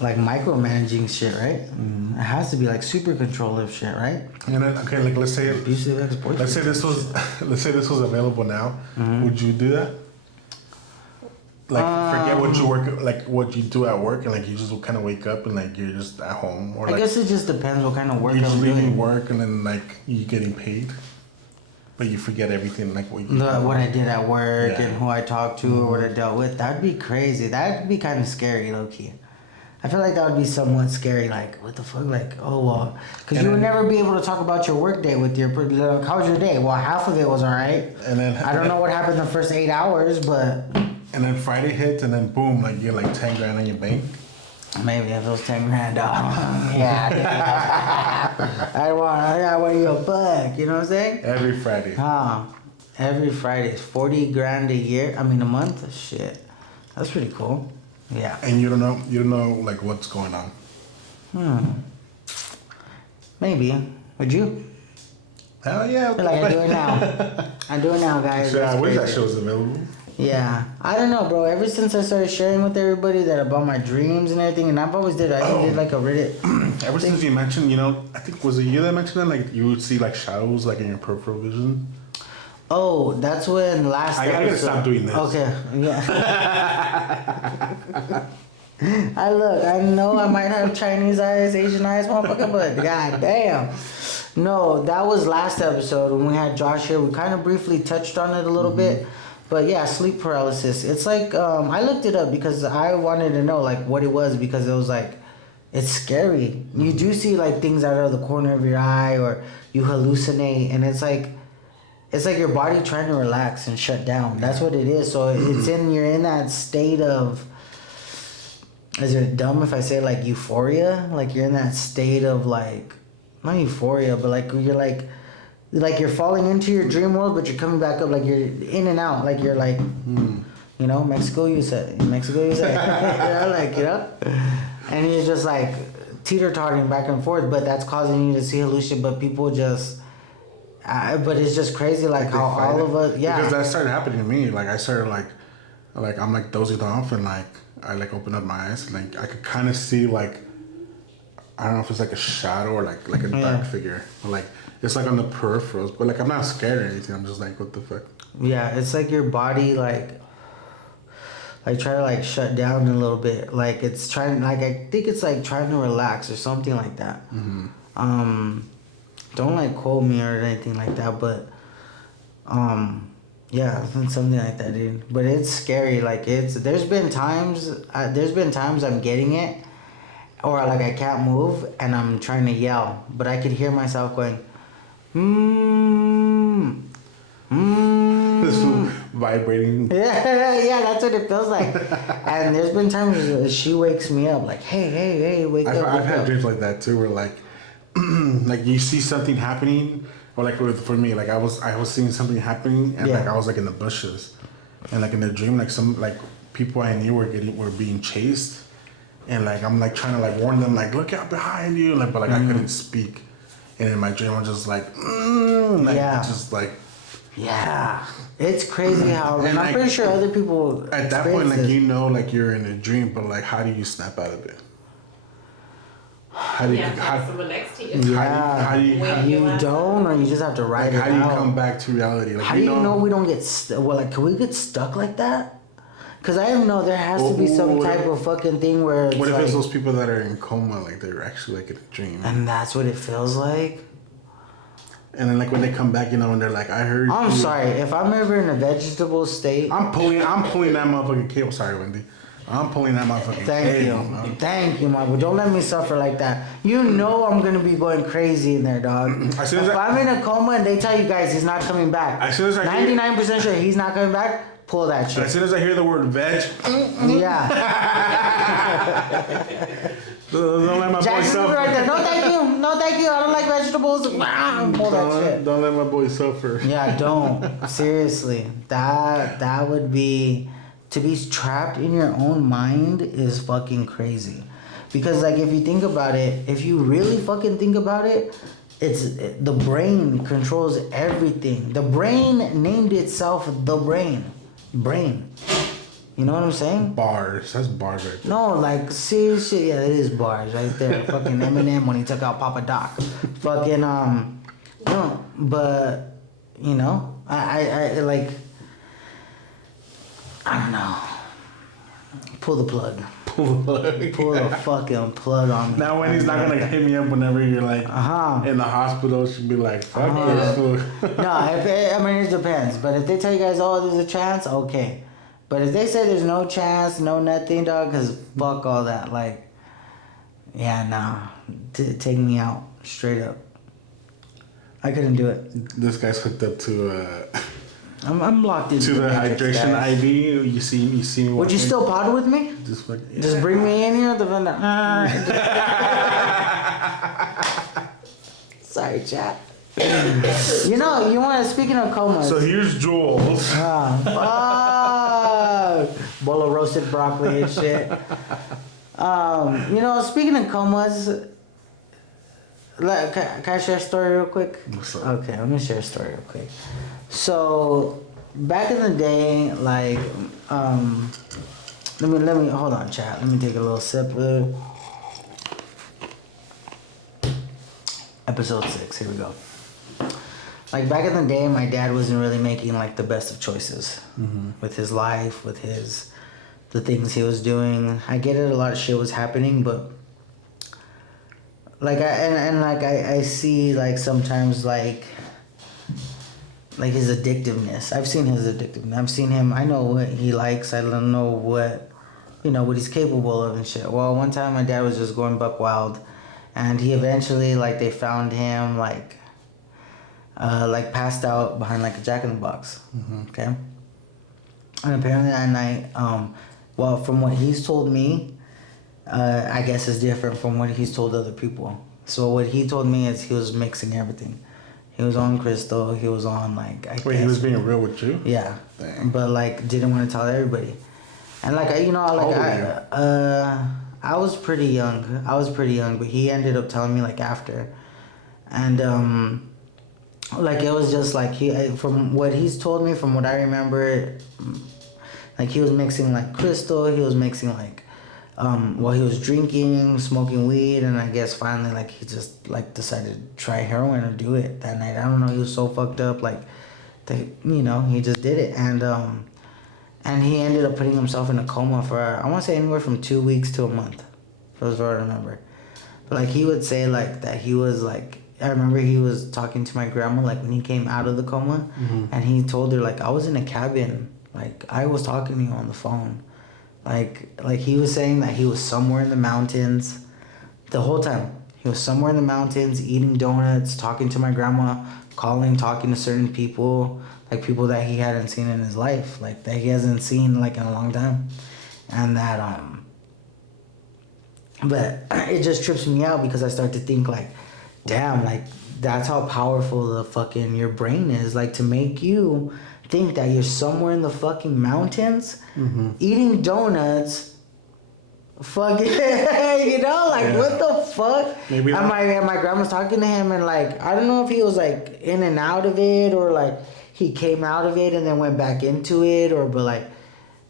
micromanaging shit, right? Mm. It has to be like super controlling shit, right? And then okay, like let's say abusive exploitation. Let's say this was available now. Mm-hmm. Would you do that? Like forget what you work, like what you do at work, and like you just kind of wake up and like you're just at home, or I like, guess it just depends what kind of work you just I'm doing. leaving work and then like you getting paid, but you forget everything like what I did at work and who I talked to or what I dealt with. That'd be crazy. That'd be kind of scary, low key. I feel like that would be somewhat scary. Like, what the fuck? Like, oh, well. Because you would never be able to talk about your work day with your... Like, how was your day? Well, half of it was all right. And then... I don't know what happened the first 8 hours, but... And then Friday hits, and then boom, like, you get like 10 grand on your bank. Maybe if it was 10 grand, dog. Yeah. I want you a buck. You know what I'm saying? Every Friday. Every Friday. 40 grand a year. I mean, a month? Shit. That's pretty cool. Yeah. And you don't know like what's going on. Maybe. Would you? Hell yeah. Like I do it now. I do it now, guys. So I wish that show was available. Yeah. I don't know, bro. Ever since I started sharing with everybody that about my dreams and everything, and I've always did like a Reddit. Ever since you mentioned, I think was it you that mentioned that like you would see like shadows like in your peripheral vision? Oh, that's when last I gotta stop doing this. Okay, yeah. I know I might have Chinese eyes, Asian eyes, motherfucker, but god damn. No, that was last episode when we had Josh here. We kind of briefly touched on it a little bit. But yeah, sleep paralysis. It's like, I looked it up because I wanted to know like what it was because it was like, it's scary. You do see like things out of the corner of your eye or you hallucinate and it's like your body trying to relax and shut down. That's what it is. So you're in that state of, is it dumb if I say like euphoria? Like you're in that state of like, not euphoria, but like you're like you're falling into your dream world, but you're coming back up, like you're in and out, like you're like, Mexico, you said. And you're just like teeter-tottering back and forth, but that's causing you to see hallucination, but people just, but it's just crazy, like how all of us, Because that started happening to me, like I started like I'm like dozing off and like I like open up my eyes, and, like I could kind of see like, I don't know if it's like a shadow or like a dark figure, but like it's like on the peripherals, but like I'm not scared or anything. I'm just like, what the fuck? Yeah, it's like your body like try to like shut down a little bit. Like it's trying, like I think it's like trying to relax or something like that. Don't like quote me or anything like that, but yeah, something like that, dude. But it's scary. Like there's been times I'm getting it, or like I can't move and I'm trying to yell, but I could hear myself going, This vibrating. Yeah, that's what it feels like. And there's been times she wakes me up, like, hey, wake up. I've had dreams like that too, where like, like you see something happening, or like for me, like I was seeing something happening, and like I was like in the bushes, and like in the dream, like some like people I knew were being chased, and like I'm like trying to like warn them, like look out behind you, like but like I couldn't speak. And in my dream, I'm just like, just like. Yeah. It's crazy how, and I'm pretty sure other people. At that point, like, like you're in a dream, but like, how do you snap out of it? How do you, have someone next to you. How do you don't, or you just have to ride it out. How do you come back to reality? Like, how do you know we don't get can we get stuck like that? Because I don't know, there has to be some type of fucking thing where it's what if like, it's those people that are in coma, like they're actually like in a dream? And that's what it feels like? And then like when they come back, and they're like, I heard I'm sorry, if I'm ever in a vegetable state... I'm pulling that motherfucking cable. Sorry, Wendy. I'm pulling that motherfucking cable. Thank you, Michael. Don't let me suffer like that. You know I'm going to be going crazy in there, dog. If I'm in a coma and they tell you guys he's not coming back, 99% sure he's not coming back, pull that shit. As soon as I hear the word veg... Yeah. Don't let my boy suffer. Right there. No, thank you. I don't like vegetables. Pull that shit. Don't let my boy suffer. Yeah, don't. Seriously. That would be... To be trapped in your own mind is fucking crazy. Because like if you think about it, if you really fucking think about it, the brain controls everything. The brain named itself the brain. Brain. You know what I'm saying? Bars. That's bars right there. No, like serious shit. Yeah, it is bars right there. Fucking Eminem when he took out Papa Doc. Fucking no, but you know, I like. I don't know. Pull the plug. Pull the fucking plug on me. Now when he's not gonna hit me up whenever you're like in the hospital, she'd be like, fuck this fool. No, I mean it depends. But if they tell you guys, oh, there's a chance, okay. But if they say there's no chance, no nothing, dog, cause fuck all that. Like, yeah, nah, take me out straight up. I couldn't do it. This guy's hooked up to I'm locked into the hydration IV. You see me. Would you still pod with me? Just bring me in here. Sorry, chat. You know, you want to, speaking of comas. So here's Jules. Bowl of roasted broccoli and shit. You know, speaking of comas, can I share a story real quick? What's up? Okay, let me share a story real quick. So, back in the day, like, let me hold on, chat. Let me take a little sip. Episode 6, here we go. Like, back in the day, my dad wasn't really making, like, the best of choices with his life, with the things he was doing. I get it, a lot of shit was happening, but, like, I see, like, sometimes, like his addictiveness. I've seen his addictiveness. I've seen him, I know what he likes, I don't know what, you know, what he's capable of and shit. Well, one time my dad was just going buck wild, and he eventually, like, they found him, like passed out behind, like, a Jack-in-the-Box, okay? And apparently that night, well, from what he's told me, I guess is different from what he's told other people. So what he told me is he was mixing everything. He was on crystal, he was on, like, Wait, he was being real with you? Yeah. Dang. But, like, didn't want to tell everybody. And, like, you know, like, I was pretty young, but he ended up telling me, like, after. And, like, it was just, like, from what he's told me, from what I remember, like, he was mixing, like, crystal, he was mixing, like, well, he was drinking, smoking weed, and I guess finally, like, he just, like, decided to try heroin or do it that night. I don't know, he was so fucked up, like, you know, he just did it. And he ended up putting himself in a coma for, I want to say anywhere from 2 weeks to a month. That's what I remember. But, like, he would say, like, that he was, like, I remember he was talking to my grandma, like, when he came out of the coma, and he told her, like, I was in a cabin, like, I was talking to you on the phone. Like he was saying that he was somewhere in the mountains the whole time. He was somewhere in the mountains eating donuts, talking to my grandma, talking to certain people, like people that he hadn't seen in his life, like that he hasn't seen, like, in a long time. And that, but it just trips me out because I start to think, like, damn, like, that's how powerful the fucking your brain is, like, to make you think that you're somewhere in the fucking mountains eating donuts, fucking, you know, like, what the fuck? Maybe and my grandma's talking to him, and, like, I don't know if he was, like, in and out of it, or, like, he came out of it and then went back into it, or, but, like,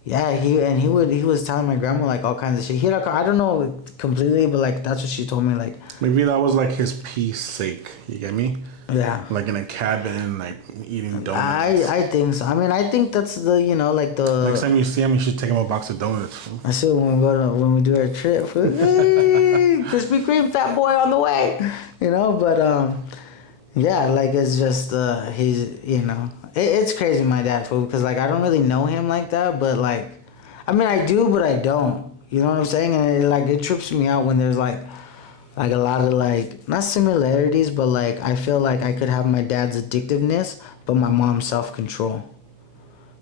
yeah, he was telling my grandma, like, all kinds of shit. Like, I don't know completely, but, like, that's what she told me, like. Maybe that was, like, his peace sake. You get me? Yeah. Like in a cabin, like eating donuts. I think so. I mean, I think that's the, you know, like the. Next time you see him, you should take him a box of donuts. I see when we do our trip. Hey, Krispy Kreme, fat boy on the way. You know, but yeah, like, it's just he's, you know, it's crazy, my dad, fool, because, like, I don't really know him like that, but, like, I mean, I do, but I don't. You know what I'm saying? And it trips me out when there's like a lot of, like, not similarities, but, like, I feel like I could have my dad's addictiveness, but my mom's self-control.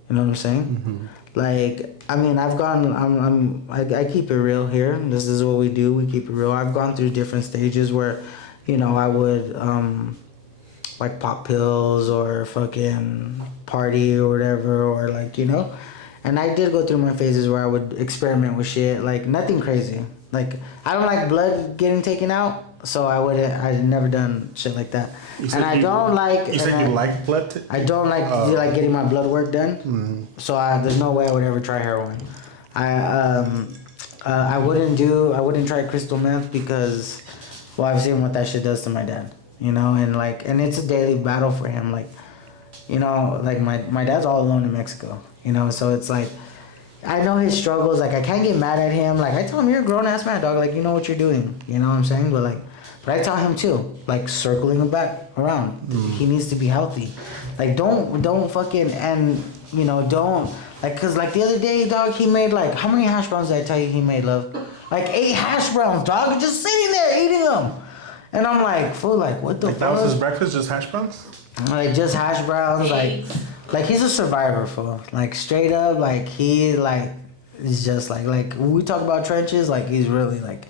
You know what I'm saying? Mm-hmm. Like, I mean, I keep it real here. This is what we do. We keep it real. I've gone through different stages where, you know, I would, like, pop pills or fucking party or whatever, or, like, you know. And I did go through my phases where I would experiment with shit. Like, nothing crazy. like I don't like blood getting taken out, so I've never done shit like that. And I don't like. You said you like blood? I don't like getting my blood work done. Mm-hmm. So there's no way I would ever try heroin. I wouldn't try crystal meth because, well, I've seen what that shit does to my dad. You know, and it's a daily battle for him. Like, you know, like my dad's all alone in Mexico. You know, so it's like, I know his struggles. Like, I can't get mad at him. Like, I tell him, you're a grown ass man, dog. Like, you know what you're doing. You know what I'm saying? But I tell him too. Like, circling him back around. He needs to be healthy. Like, don't fucking, and, you know, don't, like, cause like the other day, dog, he made like, how many hash browns did I tell you he made, love? Like 8 hash browns, dog, just sitting there eating them. And I'm like, fool, like, what the fuck? That was his breakfast, just hash browns? Like, just hash browns, like he's a survivor, fool. Like, straight up, like, he, like, is just like, when we talk about trenches, like, he's really, like,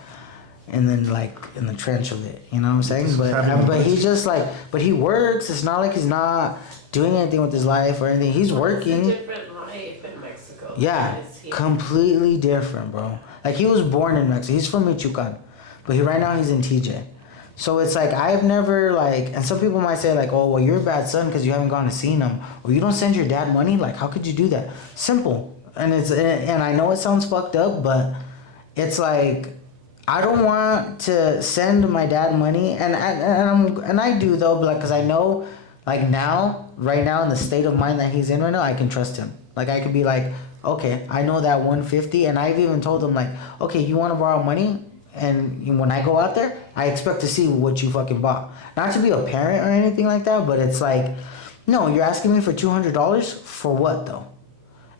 and then, like, in the trench of it, you know what I'm saying? But he's just, like, but he works. It's not like he's not doing anything with his life or anything. He's working. It's a different life in Mexico. Yeah, completely different, bro. Like, he was born in Mexico. He's from Michoacan. But right now he's in TJ. So it's like, I've never, like, and some people might say, like, oh, well, you're a bad son because you haven't gone to see him. Or you don't send your dad money? Like, how could you do that? Simple. And I know it sounds fucked up, but it's like, I don't want to send my dad money, and I do though, but like, because I know, like, right now in the state of mind that he's in right now, I can trust him. Like, I could be like, okay, I know that 150, and I've even told him, like, okay, you want to borrow money, and when I go out there, I expect to see what you fucking bought. Not to be a parent or anything like that, but it's like, no, you're asking me for $200 for what though?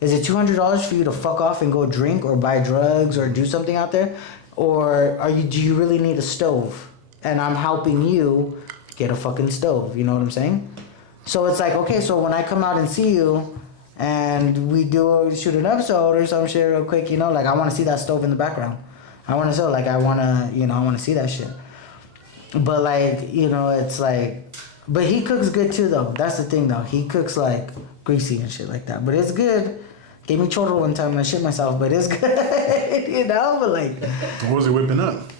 Is it $200 for you to fuck off and go drink or buy drugs or do something out there? Or do you really need a stove? And I'm helping you get a fucking stove. You know what I'm saying? So it's like, okay, so when I come out and see you and we shoot an episode or some shit real quick, you know, like, I want to see that stove in the background. I want to see that shit. But, like, you know, it's like, but he cooks good too though. That's the thing though. He cooks like greasy and shit like that. But it's good. Gave me chorro one time and I shit myself, but it's good, you know. But like, what was he whipping up?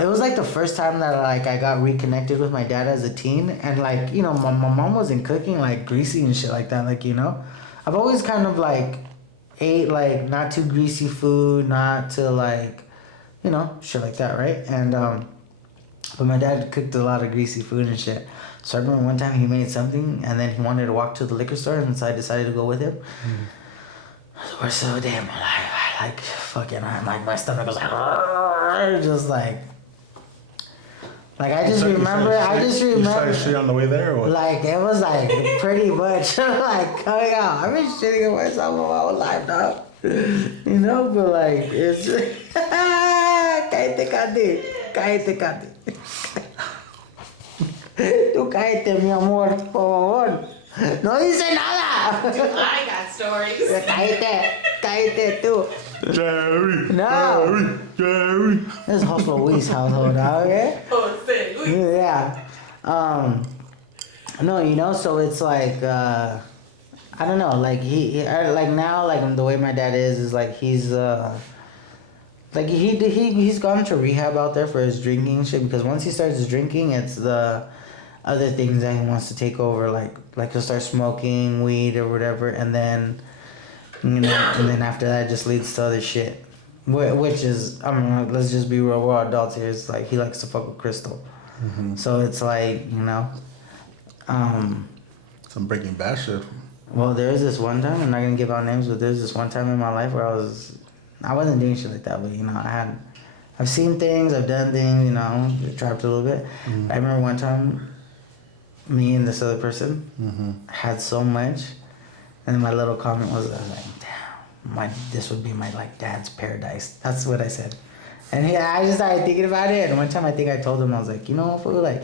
It was like the first time that like I got reconnected with my dad as a teen, and like, you know, my mom wasn't cooking like greasy and shit like that. Like, you know, I've always kind of like ate like not too greasy food, not to like, you know, shit like that, right? And but my dad cooked a lot of greasy food and shit. So I remember one time he made something, and then he wanted to walk to the liquor store, and so I decided to go with him. We're so damn alive. I like fucking, like, my stomach was like, just like I just remember. You started shit on the way there, or what? Like, it was like pretty much like coming out. I've been shitting on myself my whole life, dog. You know, but like, it's cállate. Tú cállate, mi amor, por favor. No dice nada. I got stories. Cállate tú. Jerry. No. Jerry. This is José Luis' household, okay? Jose Luis. Yeah. No, you know, so it's like, I don't know, like, like, now, like, the way my dad is like, he's, like, he's gone to rehab out there for his drinking shit, because once he starts drinking, it's the other things that he wants to take over, like he'll start smoking weed or whatever, and then, you know, and then after that, it just leads to other shit, which is, I mean, let's just be real, we're adults here. It's like, he likes to fuck with Crystal. Mm-hmm. So it's like, you know, some Breaking Bad shit. Well, there was this one time, I'm not gonna give out names, but there's this one time in my life where I wasn't doing shit like that, but, you know, I've seen things, I've done things, you know, trapped a little bit. Mm-hmm. I remember one time, me and this other person had so much, and then my little comment was, I was like, damn, this would be my, like, dad's paradise. That's what I said. And I just started thinking about it, and one time I think I told him, I was like, you know, fool, like,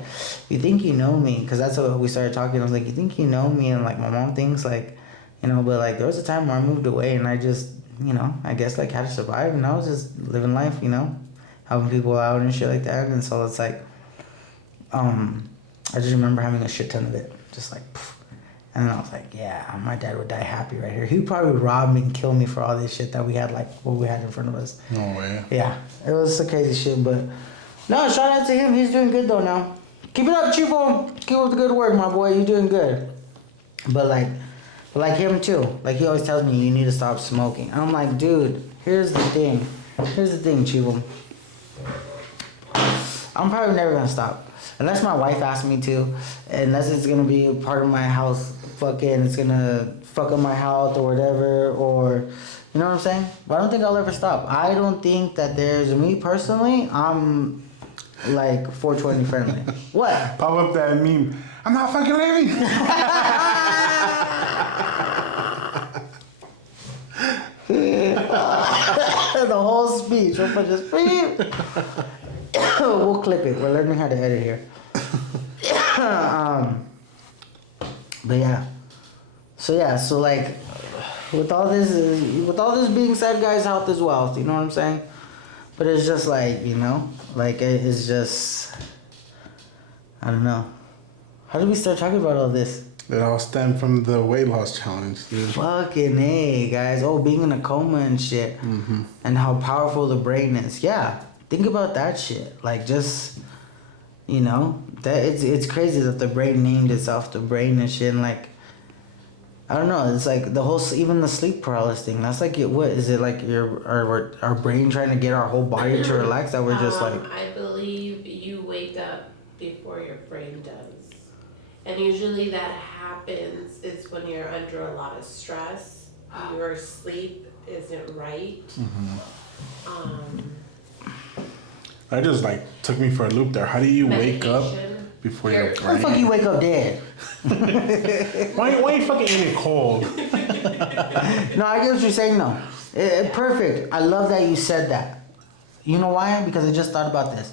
you think you know me, because that's what we started talking. I was like, you think you know me, and, like, my mom thinks, like, you know, but, like, there was a time where I moved away, and I just, you know, I guess, like, had to survive, and I was just living life, you know, helping people out and shit like that. And so it's like, I just remember having a shit ton of it, just like, poof. And then I was like, yeah, my dad would die happy right here. He'd probably rob me and kill me for all this shit that we had, like, what we had in front of us. No way. Yeah, it was some crazy shit, but no, shout out to him. He's doing good though now. Keep it up, Chico. Keep up the good work, my boy. You're doing good. But like him too. Like he always tells me, you need to stop smoking. I'm like, dude, here's the thing. Here's the thing, Chico. I'm probably never gonna stop. Unless my wife asks me to. Unless it's gonna be a part of my house. Fucking, it's gonna fuck up my health or whatever. Or, you know what I'm saying? But I don't think I'll ever stop. I don't think that there's, me personally, I'm like 420 friendly. What? Pop up that meme. I'm not fucking leaving. The whole speech. Just we'll clip it. We're learning how to edit here. But yeah. So like, with all this being said, guys, health is wealth. You know what I'm saying? But it's just like, you know, like it's just, I don't know. How did we start talking about all this? It all stemmed from the weight loss challenge, dude. Fucking hey, guys. Oh, being in a coma and shit. Mm-hmm. And how powerful the brain is. Yeah. Think about that shit. Like, just, you know, that it's crazy that the brain named itself the brain and shit. And like, I don't know. It's like the whole, even the sleep paralysis thing. That's like, what is it, like our brain trying to get our whole body to relax, that we're just like. I believe you wake up before your brain does. And usually that happens is when you're under a lot of stress. Your sleep isn't right. Mm-hmm. I just like took me for a loop there. How do you wake up before your brain? How the fuck you wake up dead? why you fucking in it cold? No, I get what you're saying though. Perfect. I love that you said that. You know why? Because I just thought about this.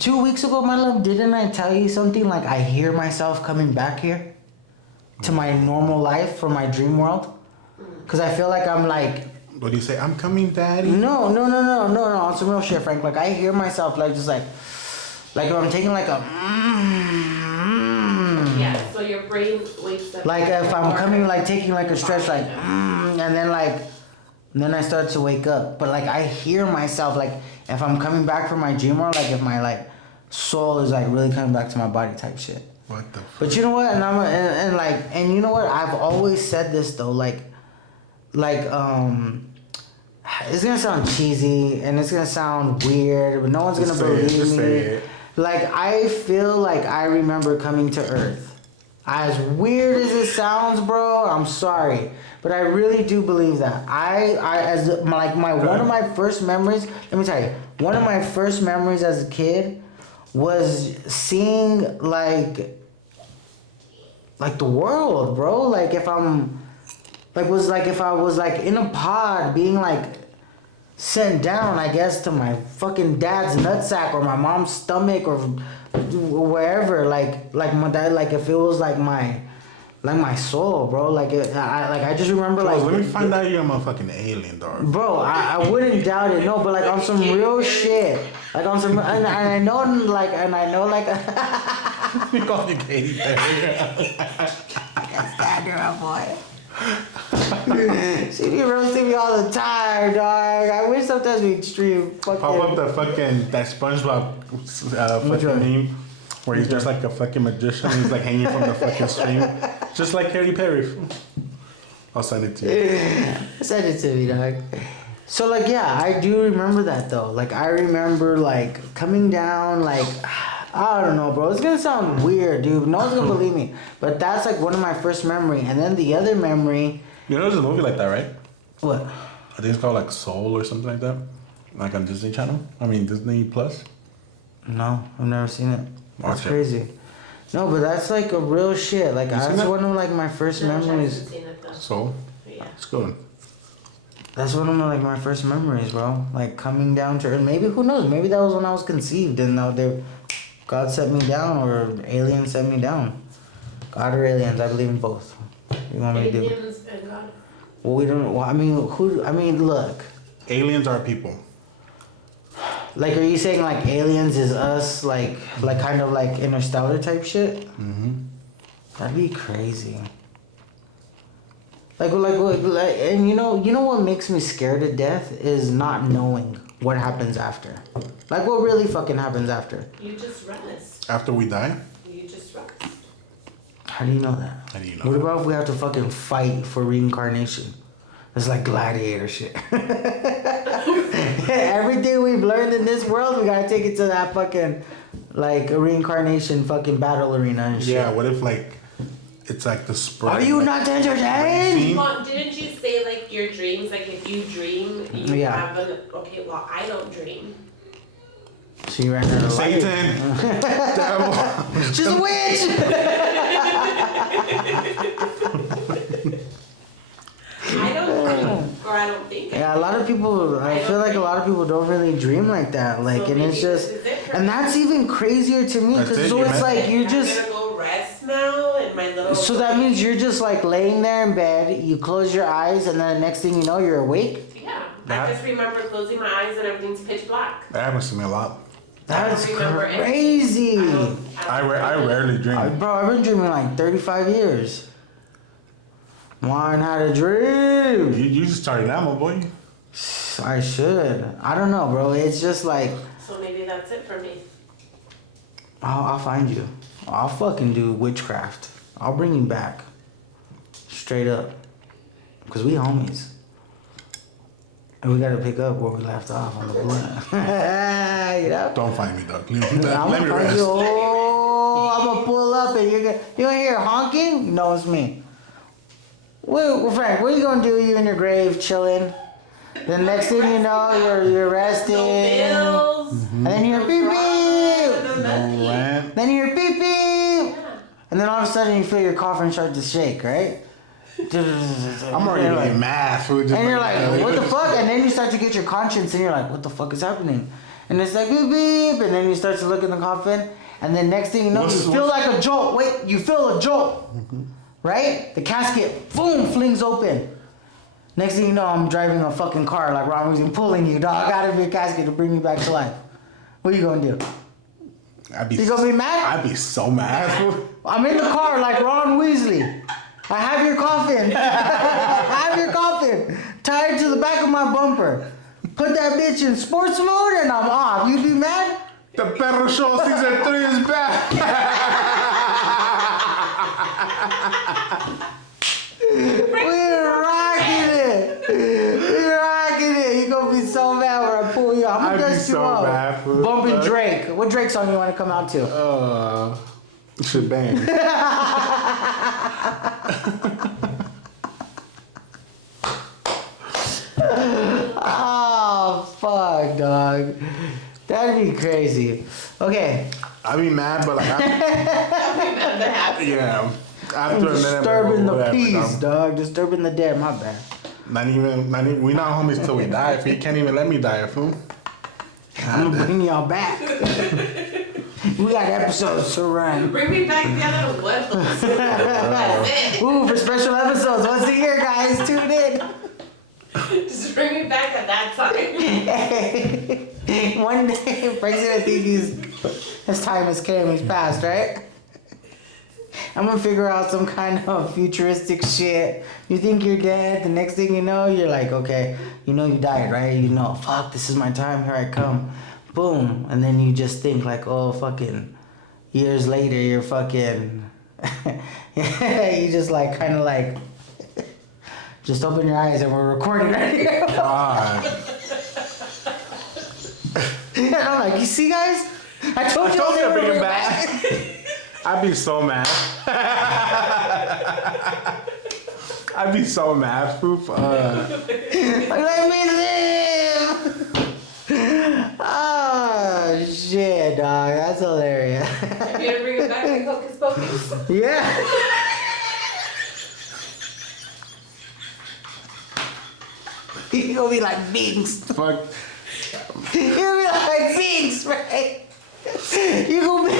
2 weeks ago, my love, didn't I tell you something like I hear myself coming back here to my normal life from my dream world? Because I feel like I'm like. What do you say? I'm coming, daddy. No. On some real shit, Frank. Like I hear myself like just like if I'm taking like a. Yeah. So your brain wakes up. Like if I'm coming, like taking like a stretch, like and then like. And then I start to wake up. But like I hear myself like if I'm coming back from my dream world, like if my like soul is like really coming back to my body type shit. What the fuck? But you know what? And you know what? I've always said this though, like it's gonna sound cheesy and it's gonna sound weird, but no one's gonna believe me. Like I feel like I remember coming to Earth. As weird as it sounds, bro, I'm sorry, but I really do believe that. One of my first memories. Let me tell you, one of my first memories as a kid was seeing like the world, bro. Like if I'm, if I was like in a pod being like sent down, I guess, to my fucking dad's nutsack or my mom's stomach or wherever, like my dad, like if it was like my soul, bro, I just remember Charles, like. let me find out you're a motherfucking alien, dog. Bro, I wouldn't doubt it, no, but like on some real shit, like on some, and I know like. You call me Katy Perry. That girl, boy. She be roasting me all the time, dog. I wish sometimes we'd stream. Pop up the fucking, that SpongeBob fucking meme where he's just like a fucking magician. He's like hanging from the fucking stream. Just like Katy Perry. I'll send it to you. Send it to me, dog. So like, yeah, I do remember that though. Like I remember like coming down, like, I don't know, bro. It's gonna sound weird, dude. No one's gonna believe me. But that's like one of my first memory. And then the other memory. You know there's a movie like that, right? What? I think it's called like Soul or something like that. Like on Disney Channel. I mean Disney Plus. No, I've never seen it. That's Watch it. crazy. No, but that's like a real shit. Like You seen that's that? one of like my first memories. Soul. Yeah. It's good. That's one of my like my first memories, bro. Like coming down to Earth. Maybe who knows? Maybe that was when I was conceived and God set me down or aliens set me down. God or aliens, I believe in both. You want me to do? Aliens and God. Well, we don't. Well, I mean, look. Aliens are people. Like, are you saying like aliens is us, like kind of like interstellar type shit? Mm-hmm. That'd be crazy. And you know what makes me scared to death is not knowing what happens after. Like, what really fucking happens after? You just rest. After we die? You just rest. How do you know that? How do you know What that? about if we have to fucking fight for reincarnation? It's like gladiator shit. Everything we've learned in this world, we gotta take it to that fucking, like, reincarnation fucking battle arena and shit. Yeah, what if, like, it's like the spread? Are you not entertained? Well, didn't you say, like, your dreams, like, if you dream, you have an... Okay, well, I don't dream. She ran out of light. Satan! Devil! She's a witch! I don't dream, or I don't think. Yeah, a lot of people, I feel like a lot of people don't really dream like that. Like, So and it's maybe just, this is it for and me. that's even crazier to me. That's Cause it, so you it's meant- like you I'm just, gonna go rest now in my little... so that means you're just like laying there in bed, you close your eyes, and then the next thing you know, you're awake. Yeah, That- I just remember closing my eyes and everything's pitch black. That happens to me a lot. That's I don't remember it. crazy. I rarely dream. Bro, I've been dreaming like 35 years. Learn how to dream. You just started now, my boy. I should. I don't know, bro. It's just like, So maybe that's it for me. I'll find you. I'll fucking do witchcraft. I'll bring you back. Straight up. Because we homies. And we gotta pick up where we left off on the blood. You know? Don't find me, dog. Let I'm me gonna find rest. you. Oh, I'm gonna pull up and you're gonna hear honking? No, it's me. Well, Frank, what are you gonna do? You in your grave chilling? The next thing you know, you're resting. No bills. And then you hear beep No beep. nothing. No rent. Then you hear beep beep. Yeah. And then all of a sudden you feel your coffin start to shake, right? I'm already And you're getting mad. Food. and you're like, what the fuck? And then you start to get your conscience and you're like, what the fuck is happening? And it's like beep beep. And then you start to look in the coffin. And then next thing you know, you feel like a jolt. Wait, you feel a jolt. Right? The casket, boom, flings open. Next thing you know, I'm driving a fucking car like Ron Weasley, pulling you, dog, out of your casket to bring you back to life. What are you gonna do? You gonna be mad? I'd be so mad. I'm in the car like Ron Weasley. I have your coffin. I have your coffin tied to the back of my bumper. Put that bitch in sports mode and I'm off. You be mad? The Perro Show season 3 is back. We're rocking it. We're rocking it. You gonna be so mad when I pull you out. I'm I'd gonna be dust you so up. mad, fool. Bumping Drake. What Drake song you wanna come out to? Shebang. Oh fuck, dog. That'd be crazy. Okay. I'd be mad, but like, yeah. After a minute, Disturbing the whatever, peace, dog. dog. Disturbing the dead. My bad. Not even. We not homies till we die. If he can't even let me die, fool. I'm gonna bring y'all back. We got episodes to run. Bring me back the other one. That's it. Ooh, for special episodes once a year, guys. Tune in. Just bring me back at that time. One day, Frank's gonna think his time has came. He's passed, right? I'm gonna figure out some kind of futuristic shit. You think you're dead, the next thing you know, you're like, okay, you know you died, right? You know, fuck, this is my time, here I come. Boom. And then you just think like, oh, fucking years later, you're fucking, you just like, kind of like, just open your eyes and we're recording right here. God. And I'm like, you see guys? I told you I was to gonna bring bring it it back. back. I'd be so mad. I'd be so mad, fool. Let me live. Oh shit, dog. That's hilarious. You're gonna bring it back like Hocus Pocus. Yeah. You gonna be like Binks. Fuck. You gonna be like Binks, right? You gonna be.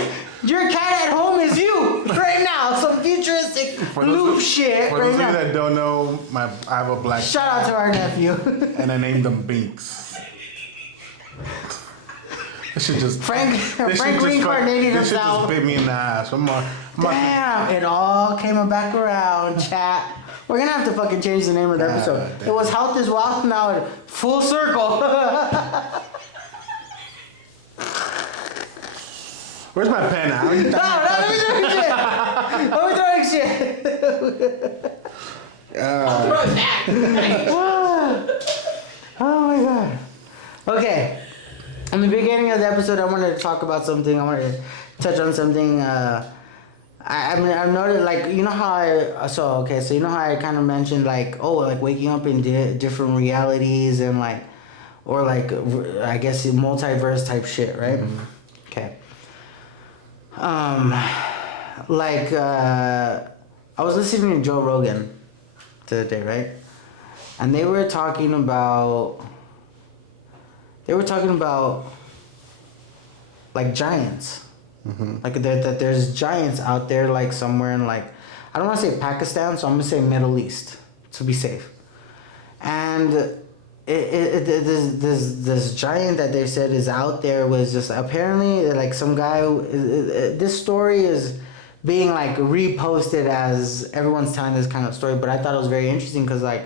Your cat at home is you right now. Some futuristic loop shit For right those of you now. that don't know, I have a black Shout out to our nephew. and I named him Binks. This shit just Frank this shit just reincarnated This shit himself. just bit me in the ass. Damn, it all came back around, chat. We're gonna have to fucking change the name of the episode. damn. It was Health is Wealth, now it's full circle. Where's my pen at? No, let me throwing shit. Let me throwing shit. I'll throw it back. Oh my god. Okay. In the beginning of the episode, I wanted to talk about something. I wanted to touch on something. I mean, I've noticed, like, you know how so you know how I kind of mentioned, like, oh, like waking up in different realities and like, or like, I guess multiverse type shit, right? Mm-hmm. Okay. Like, I was listening to Joe Rogan the other day, right? And they were talking about like giants. Mm-hmm. Like that there's giants out there, like somewhere in, like, I don't want to say Pakistan, so I'm gonna say Middle East to be safe. And this giant that they said is out there was just apparently like some guy. This story is being like reposted as everyone's telling this kind of story, but I thought it was very interesting because like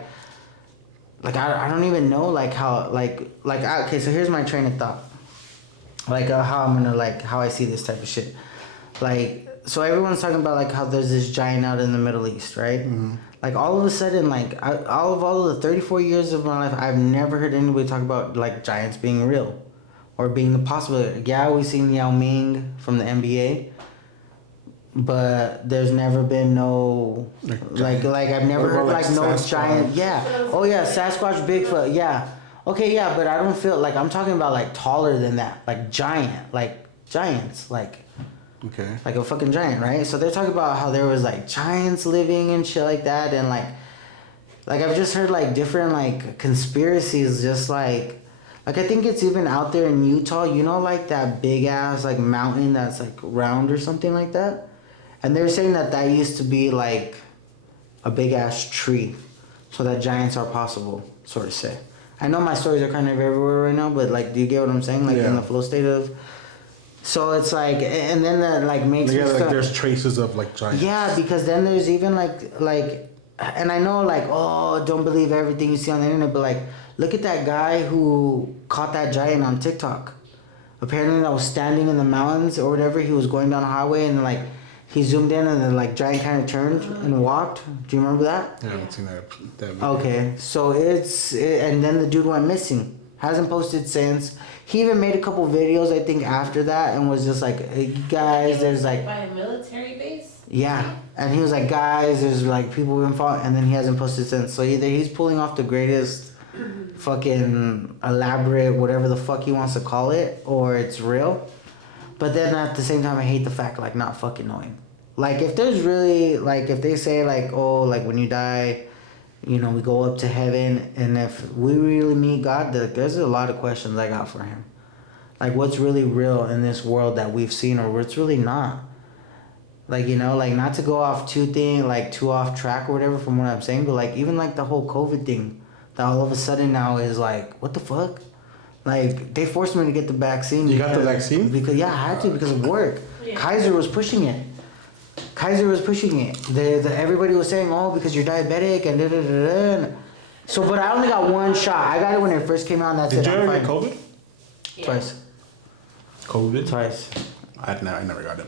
I don't even know like how okay, so here's my train of thought, like how I'm gonna, like, how I see this type of shit. Like, so everyone's talking about like how there's this giant out in the Middle East, right? Mm-hmm. Like all of a sudden, like all of the 34 years of my life, I've never heard anybody talk about like giants being real or being the possibility. Yeah, we've seen Yao Ming from the NBA, but there's never been no like I've never heard like no Sasquatch. Giant. Yeah. Oh yeah, Sasquatch, Bigfoot. Yeah. Okay, yeah, but I don't feel like I'm talking about like taller than that, like giant, like giants, like. Okay. Like a fucking giant, right? So they're talking about how there was like giants living and shit like that, and like I've just heard like different like conspiracies, just like I think it's even out there in Utah, you know, like that big ass like mountain that's like round or something like that, and they're saying that used to be like a big ass tree, so that giants are possible, sort of say. I know my stories are kind of everywhere right now, but like, do you get what I'm saying? Like in the flow state of. So it's like, and then that like makes me like there's traces of like giants. Yeah, because then there's even like, and I know like, oh, don't believe everything you see on the internet, but like, look at that guy who caught that giant on TikTok. Apparently, that was standing in the mountains or whatever. He was going down a highway and like, he zoomed in and then like giant kind of turned and walked. Do you remember that? Yeah, I haven't seen that video. Okay, so and then the dude went missing. Hasn't posted since. He even made a couple videos, I think, after that, and was just like, hey, guys, there's like... By a military base? Yeah, and he was like, guys, there's like people who've been following, and then he hasn't posted since. So either he's pulling off the greatest fucking elaborate, whatever the fuck he wants to call it, or it's real. But then at the same time, I hate the fact, like, not fucking knowing. Like, if there's really, like, if they say, like, oh, like, when you die... You know, we go up to heaven, and if we really meet God, there's a lot of questions I got for him. Like, what's really real in this world that we've seen, or what's really not? Like, you know, like, not to go off too off track or whatever from what I'm saying, but, like, even, like, the whole COVID thing, that all of a sudden now is, like, what the fuck? Like, they forced me to get the vaccine. You got the vaccine? Because, yeah, I had to because of work. Yeah. Kaiser was pushing it. Everybody was saying, oh, because you're diabetic and da-da-da-da. So, but I only got one shot. I got it when it first came out, and that's it. Did you ever get COVID? Yeah. Twice. COVID? Twice. I never got it.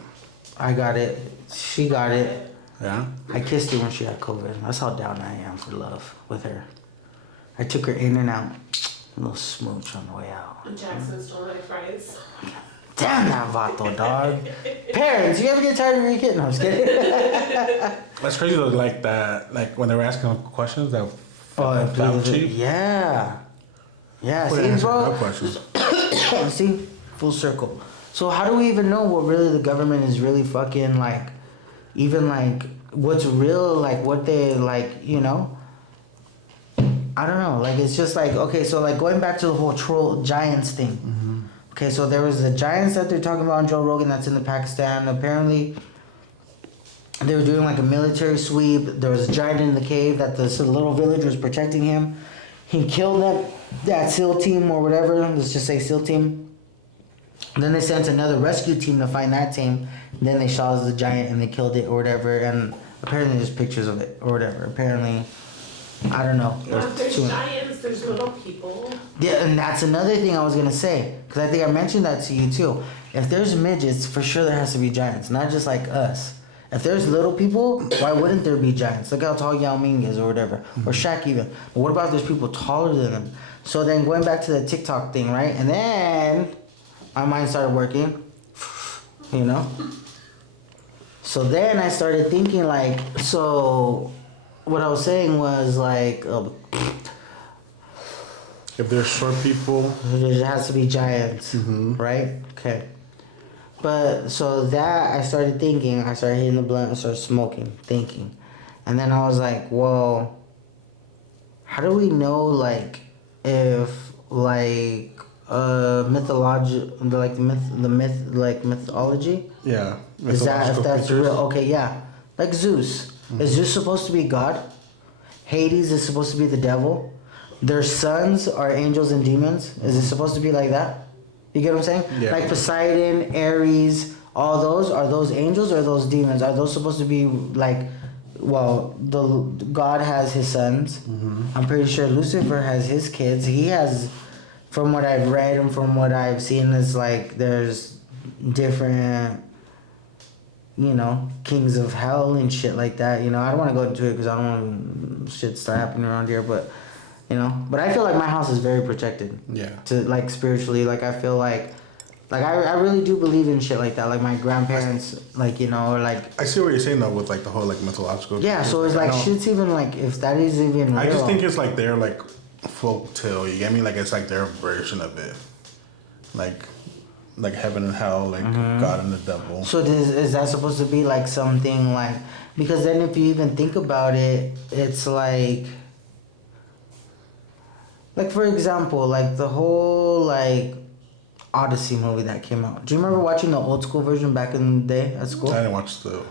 I got it. She got it. Yeah? I kissed her when she had COVID. That's how down I am for love with her. I took her in and out. A little smooch on the way out. And Jackson stole my fries. Damn that vato, dog. Parents, you ever get tired of your kid? No, I'm just kidding. That's crazy though, like that, like when they were asking questions that Fauci. Yeah. Yeah, see, bro. See? Full circle. So how do we even know what really the government is really fucking like, even like, what's real, like what they like, you know? I don't know. Like, it's just like, okay, so like going back to the whole troll giants thing. Mm-hmm. Okay, so there was the giants that they're talking about on Joe Rogan that's in the Pakistan. Apparently, they were doing like a military sweep. There was a giant in the cave that the little village was protecting him. He killed that SEAL team or whatever. Let's just say SEAL team. Then they sent another rescue team to find that team. Then they shot as the giant and they killed it or whatever. And apparently there's pictures of it or whatever. Apparently, I don't know. Well, if there's giants, there's little people. Yeah, and that's another thing I was gonna say, because I think I mentioned that to you too. If there's midgets, for sure there has to be giants, not just like us. If there's little people, why wouldn't there be giants? Look how tall Yao Ming is or whatever, or Shaq even. But what about if there's people taller than them? So then going back to the TikTok thing, right? And then my mind started working, you know? So then I started thinking like, so what I was saying was like, If there's short people, there has to be giants, right? Okay. But so that I started thinking, I started hitting the blunt, I started smoking, thinking. And then I was like, well, how do we know like if like mythology, like mythology? yeah. Is that if that's creatures. real? Okay, yeah. Like Zeus. Is Zeus supposed to be God? Hades is supposed to be the devil? Their sons are angels and demons? Is it supposed to be like that? You get what I'm saying? Yeah. Like Poseidon, Ares, all those, are those angels or are those demons? Are those supposed to be like, well, the God has his sons. I'm pretty sure Lucifer has his kids. He has, from what I've read and from what I've seen, is like there's different, you know, kings of hell and shit like that. You know, I don't want to go into it because I don't want shit start happening around here, but you know, but I feel like my house is very protected. Yeah. To like spiritually, like I feel like I really do believe in shit like that. Like my grandparents, like, you know, or like. I see what you're saying though with like the whole like mythological. Yeah, so it's like shit's even like, if that is even real. I just think it's like their like folk tale. You get me? Like it's like their version of it. Like heaven and hell, like God and the devil. So is that supposed to be like something like, because then if you even think about it, it's like for example, like the whole like Odyssey movie that came out. Do you remember watching the old school version back in the day at school? I didn't watch the.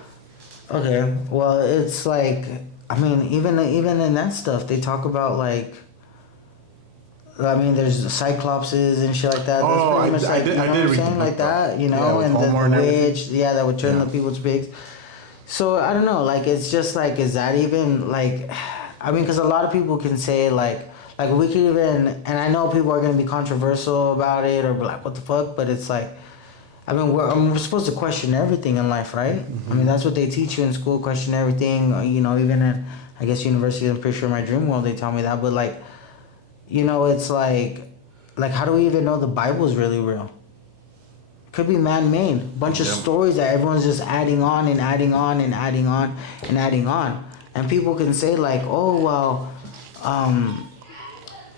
Okay, well it's like, I mean, even in that stuff they talk about like, I mean, there's cyclopses and shit like that. That's Oh, pretty much I like, did. you know I what did I'm read saying, the like book, that, you know, yeah, and Homer the and witch, yeah, that would turn Yeah. the people's pigs. So I don't know, like it's just like, is that even like, I mean, because a lot of people can say like we could even, and I know people are gonna be controversial about it or be like, what the fuck, but it's like, I mean, we're supposed to question everything in life, right? I mean, that's what they teach you in school, question everything. You know, even in, I guess, university, I'm pretty sure in my dream world they tell me that. But like, you know, it's like how do we even know the Bible's really real? Could be man-made. Bunch of stories that everyone's just adding on and adding on and adding on and adding on. And people can say like, oh, well,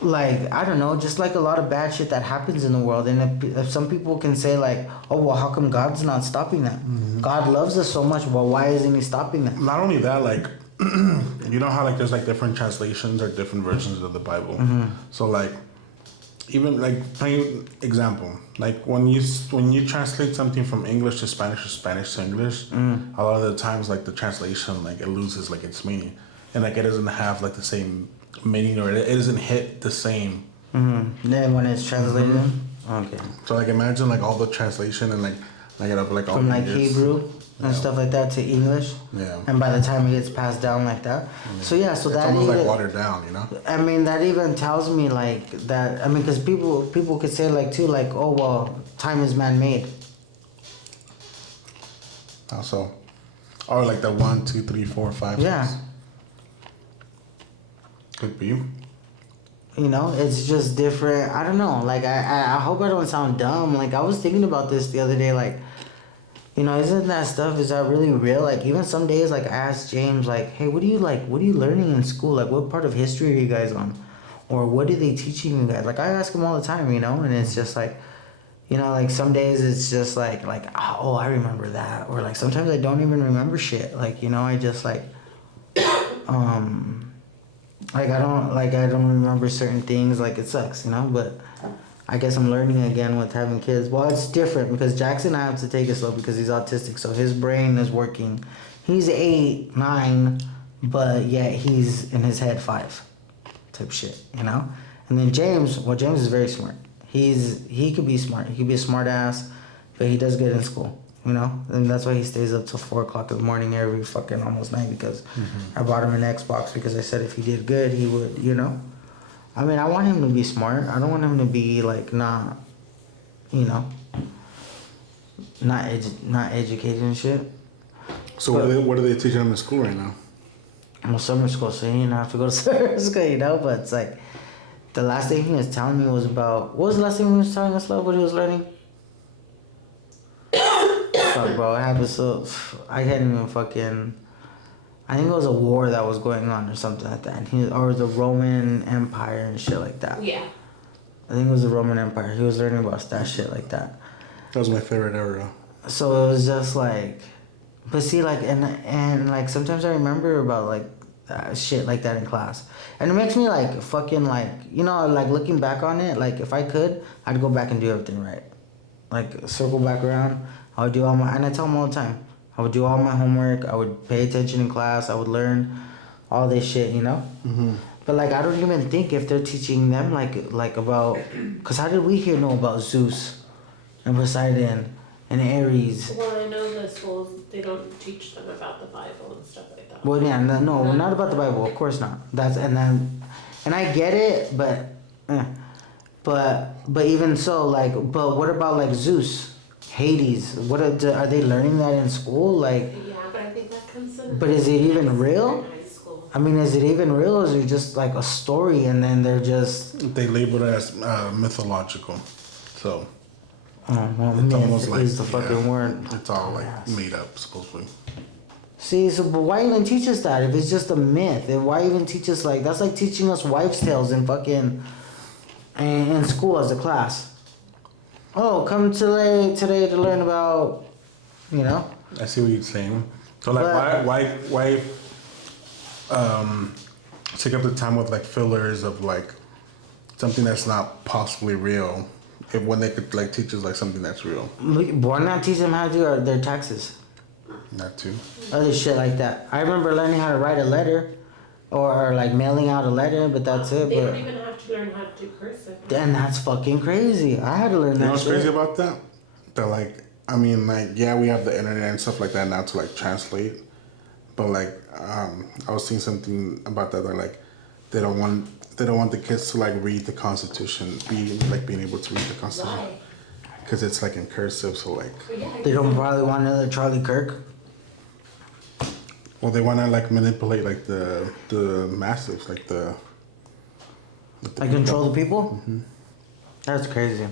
like, I don't know, just like a lot of bad shit that happens in the world. And if some people can say like, oh, well, how come God's not stopping that? God loves us so much. Well, why isn't he stopping that? Not only that, like, you know how like there's like different translations or different versions of the Bible. So like, even like plain example, like when you translate something from English to Spanish or Spanish to English, a lot of the times like the translation like it loses like its meaning, and like it doesn't have like the same meaning or it doesn't hit the same. Then when it's translated, okay. So like imagine like all the translation and like it up like all From the like years. Hebrew and stuff like that to English. Yeah. And by the time it gets passed down like that. So yeah, so It's that almost even, like watered down, you know? I mean, that even tells me like that, I mean, because people could say like too, like, oh, well, time is man-made. Also, or like the 1, 2, 3, 4, 5. Yeah. 6. Could be. You know, it's just different. I don't know. Like, I hope I don't sound dumb. Like, I was thinking about this the other day. Like, you know, isn't that stuff, is that really real? Like, even some days, like, I asked James, like, hey, what are you learning in school? Like, what part of history are you guys on? Or what are they teaching you guys? Like, I ask him all the time, you know? And it's just like, you know, like, some days it's just like, oh, I remember that. Or, like, sometimes I don't even remember shit. Like, you know, I just, like, I don't remember certain things. Like, it sucks, you know? But I guess I'm learning again with having kids. Well, it's different because Jackson, I have to take it slow because he's autistic. So his brain is working. He's 8, 9, but yet he's in his head 5 type shit, you know? And then James is very smart. he could be smart. He could be a smart ass, but he does good in school. You know, and that's why he stays up till 4:00 in the morning every fucking almost night because I bought him an Xbox because I said if he did good, he would. You know, I mean, I want him to be smart. I don't want him to be like not, you know, not educated and shit. So what are they teaching him in school right now? Well, summer school, so he didn't have to go to summer school, you know. But it's like the last thing he was telling me was about what was the last thing he was telling us, love? What he was learning? Fuck, bro, it happened so I can't even fucking. I think it was a war that was going on or something like that, or the Roman Empire and shit like that. Yeah. I think it was the Roman Empire. He was learning about that shit like that. That was my favorite era. So it was just like, but see, like, and like sometimes I remember about like shit like that in class, and it makes me like fucking like, you know, like looking back on it, like if I could, I'd go back and do everything right, like circle back around. I would do all my, and I tell them all the time, I would do all my homework. I would pay attention in class. I would learn all this shit, you know. Mm-hmm. But like I don't even think if they're teaching them like about, cause how did we here know about Zeus, and Poseidon, and Ares? Well, I know the schools, they don't teach them about the Bible and stuff like that. Well, yeah, no, not about the Bible. Of course not. That's and I get it, but even so, like, but what about like Zeus, Hades? What are they learning that in school? Like, Yeah, but I think that comes in. but is it even real? In high school. I mean, is it even real, or is it just like a story, and then they're just? They label it as mythological, so Well, it's myth almost like is the fucking word. It's all like made up, supposedly. See, so but why even teach us that if it's just a myth? And why even teach us like that's like teaching us wives' tales in fucking in school as a class. Oh, come today to learn about, you know. I see what you're saying. So like, But- why take up the time with like fillers of like something that's not possibly real, if when they could like teach us like something that's real, Why not teach them how to do their taxes? not to. Other shit like that. I remember learning how to write a letter, or like mailing out a letter, but that's it. They don't But even have to learn how to do cursive. and that's fucking crazy. I had to learn You know that what's shit. crazy about that? That like, I mean, like, yeah, we have the internet and stuff like that now to like translate, but like, I was seeing something about that. That like, they don't want the kids to like read the Constitution, being able to read the Constitution, Why? because it's like in cursive. So like, But yeah, They don't probably want another Charlie Kirk. well, they want to like manipulate like the masses, like the Like control the people? That's crazy.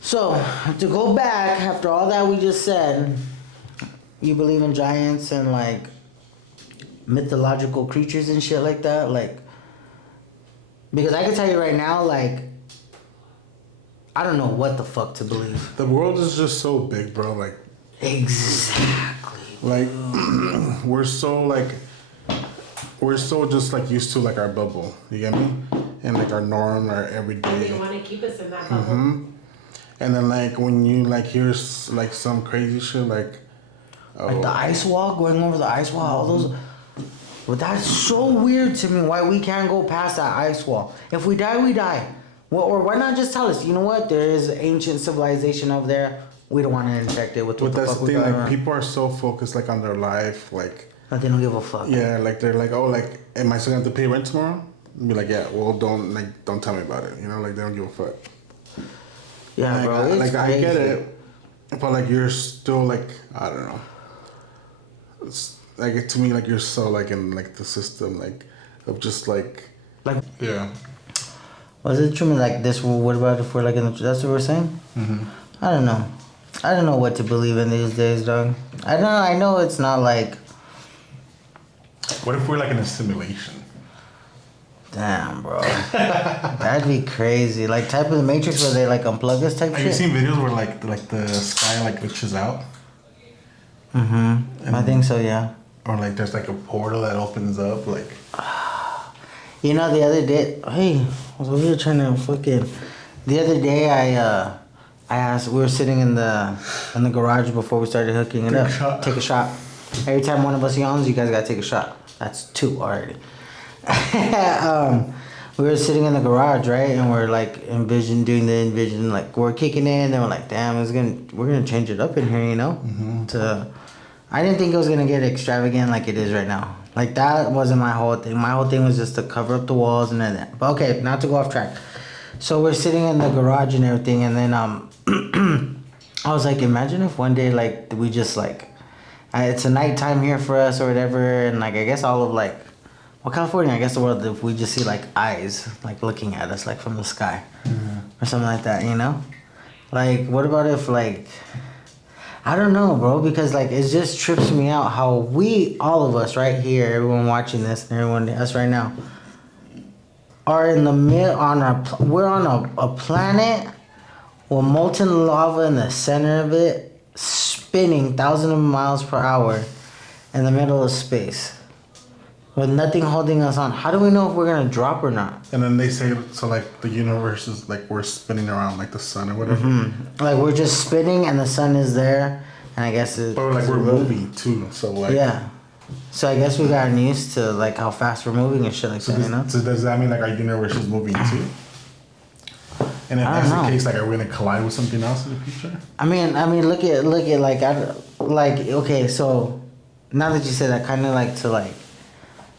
So, to go back, after all that we just said, you believe in giants and like mythological creatures and shit like that? Like, because I can tell you right now, like, I don't know what the fuck to believe. The world is just so big, bro. Like, Exactly. like we're so just like used to like our bubble. You get me? And like our norm, our everyday. they want to keep us in that bubble. And then like when you like hear like some crazy shit like, Like the ice wall, going over the ice wall, all those. But that's so weird to me why we can't go past that ice wall. If we die, we die. Well, or why not just tell us, you know what, there is ancient civilization over there. We don't want to infect it with what but the that's fuck the we thing, got like around. people are so focused like on their life, like But they don't give a fuck. yeah, like they're like, oh, like am I still gonna have to pay rent tomorrow? And be like, yeah, well don't tell me about it. You know, like they don't give a fuck. Yeah, Like, bro. It's I crazy. get it, but like you're still like, I don't know. It's like to me like you're so like in like the system like of just like Like, yeah. was it true? Like this? What about if we're like in the? That's what we're saying. I don't know. I don't know what to believe in these days, dog. I don't know. I know it's not like. What if we're like in a simulation? Damn, bro. That'd be crazy. Like type of the Matrix where they like unplug us type Have you shit. seen videos where like the sky like glitches out, I think so. Yeah. or like there's like a portal that opens up like? You know, the other day, hey, I was over here trying to fucking. The other day, I asked. We were sitting in the garage before we started hooking it Take a up. shot. Take a shot. Every time one of us yawns, you guys gotta take a shot. That's two already. we were sitting in the garage, right, and we're like doing the envision, like we're kicking in, and we're like, damn, we're gonna change it up in here, you know. I didn't think it was gonna get extravagant like it is right now. Like that wasn't my whole thing. My whole thing was just to cover up the walls and then. But okay, not to go off track. So we're sitting in the garage and everything, and then I was like, imagine if one day like we just like, it's a nighttime here for us or whatever, and like I guess all of like, well, California, I guess the world, if we just see like eyes like looking at us like from the sky, or something like that, you know? Like, what about if like, I don't know, bro, because like it just trips me out how all of us right here, everyone watching this, and everyone us right now, are in the we're on a planet with molten lava in the center of it, spinning thousands of miles per hour in the middle of space, with nothing holding us on. How do we know if we're gonna drop or not? And then they say, so like the universe is like we're spinning around like the sun or whatever. Like we're just spinning and the sun is there, and I guess But like we're moving too, so like. Yeah. So I guess we gotten used to like how fast we're moving and shit like that, you know? So does that mean like our universe is moving too? And if that's the case, like are we gonna collide with something else in the future? I mean, look at like okay, so now that you said that, kind of like to like,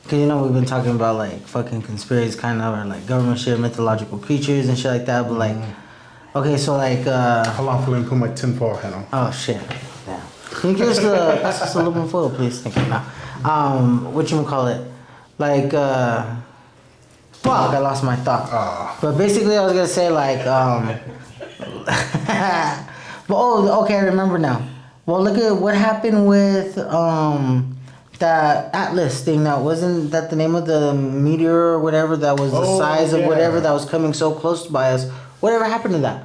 cause you know we've been talking about like fucking conspiracies, kind of, or like government shit, mythological creatures and shit like that, but like, okay, so like. Hold on, let me put my tinfoil hat on. Oh shit! Yeah. Can you give us pass us the aluminum foil, please? Thank you. Now, whatchamacallit? Like, fuck, I lost my thought. But basically, I was gonna say like, but okay, I remember now. Well, look at what happened with that Atlas thing. That wasn't that the name of the meteor or whatever that was the size of whatever that was coming so close by us. Whatever happened to that?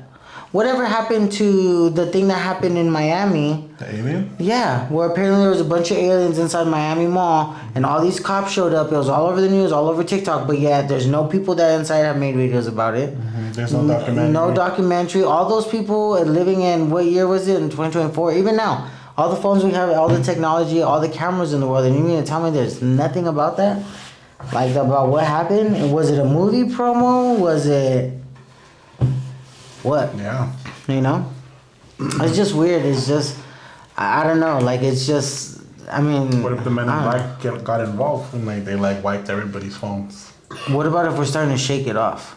Whatever happened to the thing that happened in Miami? The alien? Yeah, where apparently there was a bunch of aliens inside Miami Mall, and all these cops showed up. It was all over the news, all over TikTok, but yet there's no people that inside have made videos about it. There's no documentary. No documentary. All those people living in, what year was it? In 2024? Even now, all the phones we have, all the technology, all the cameras in the world, and you mean to tell me there's nothing about that? Like, about what happened? And was it a movie promo? Was it... what? Yeah. You know? It's just weird. It's just... I don't know. Like, it's just... I mean... What if the men in black got involved and they wiped everybody's phones? What about if we're starting to shake it off?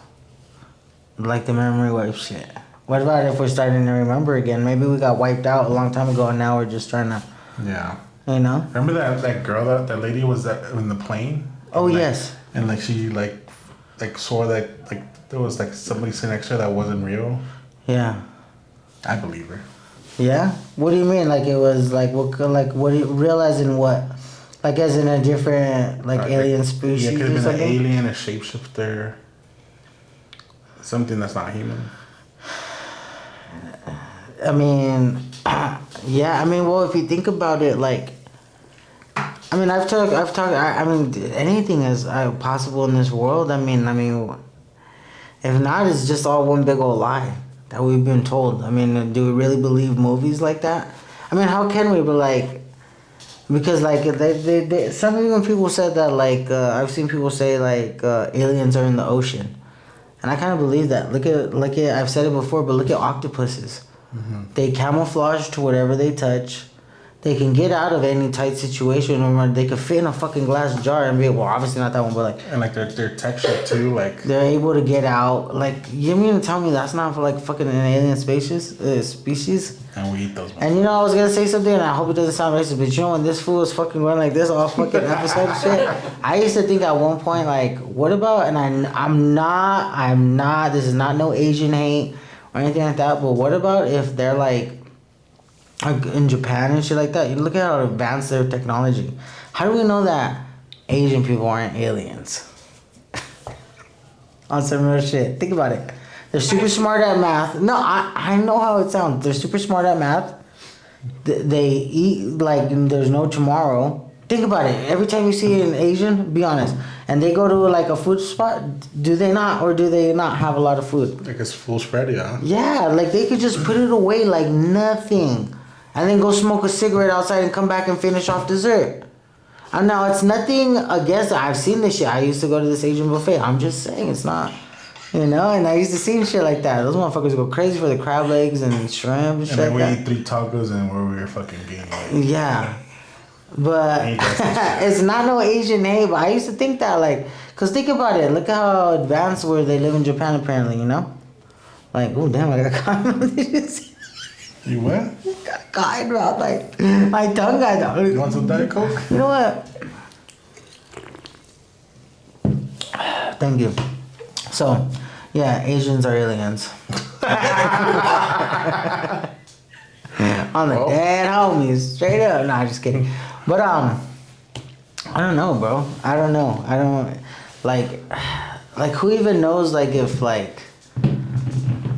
Like the memory wipe shit. What about if we're starting to remember again? Maybe we got wiped out a long time ago and now we're just trying to... Yeah. You know? Remember that girl, that lady was in the plane? Oh, and yes. And like she swore that like there was like somebody sitting next to her that wasn't real. Yeah. I believe her. Yeah? What do you mean? Like it was like what do you realize in what? Like as in a different alien species? Yeah, it could have been something? an alien, a shapeshifter, something that's not human. I mean, yeah. I mean, well, if you think about it, like, I mean, I've talked. I mean, anything is possible in this world. I mean, if not, it's just all one big old lie that we've been told. I mean, do we really believe movies like that? I mean, how can we? But like, because like they some even people said that like I've seen people say like aliens are in the ocean, and I kind of believe that. Look at I've said it before, but look at octopuses. They camouflage to whatever they touch. They can get out of any tight situation, or they could fit in a fucking glass jar and be, well, obviously not that one, but like... And like their texture too, like... They're able to get out. Like, you mean to tell me that's not for like fucking an alien species? And we eat those. And you know, I was gonna say something, and I hope it doesn't sound racist, but you know when this fool was fucking going like this all fucking episode and shit? I used to think at one point, like, what about, and I'm not, this is not no Asian hate or anything like that, but what about if they're like in Japan and shit like that? You look at how advanced their technology. How do we know that Asian people aren't aliens? On some real shit. Think about it. They're super smart at math. No, I know how it sounds. They're super smart at math. They eat like there's no tomorrow. Think about it. Every time you see an Asian, be honest, and they go to like a food spot, do they not have a lot of food? Like it's full spread, yeah. Yeah, like they could just put it away like nothing, and then go smoke a cigarette outside and come back and finish off dessert. Now it's nothing against. I've seen this shit. I used to go to this Asian buffet. I'm just saying it's not. And I used to see shit like that. Those motherfuckers go crazy for the crab legs and shrimp and shit. And then like we eat 3 tacos and we were fucking gaining weight. Yeah. But it's not no Asian hate. But I used to think that, like, cause think about it. Look how advanced where they live in Japan, apparently. Like, oh damn, I got caught. You what? Got caught in mouth, like my tongue got out. You want some Diet Coke? You know what? Thank you. So, yeah, Asians are aliens. On the dead homies, straight up. Nah, just kidding. But I don't know, bro. I don't know. I don't like who even knows like if like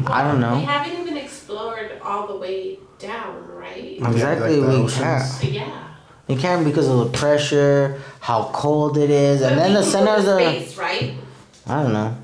I don't know. We haven't even explored all the way down, right? Exactly, like we can't. Yeah. You can't because of the pressure, how cold it is, and But then we the can center go of to the. space, right? I don't know.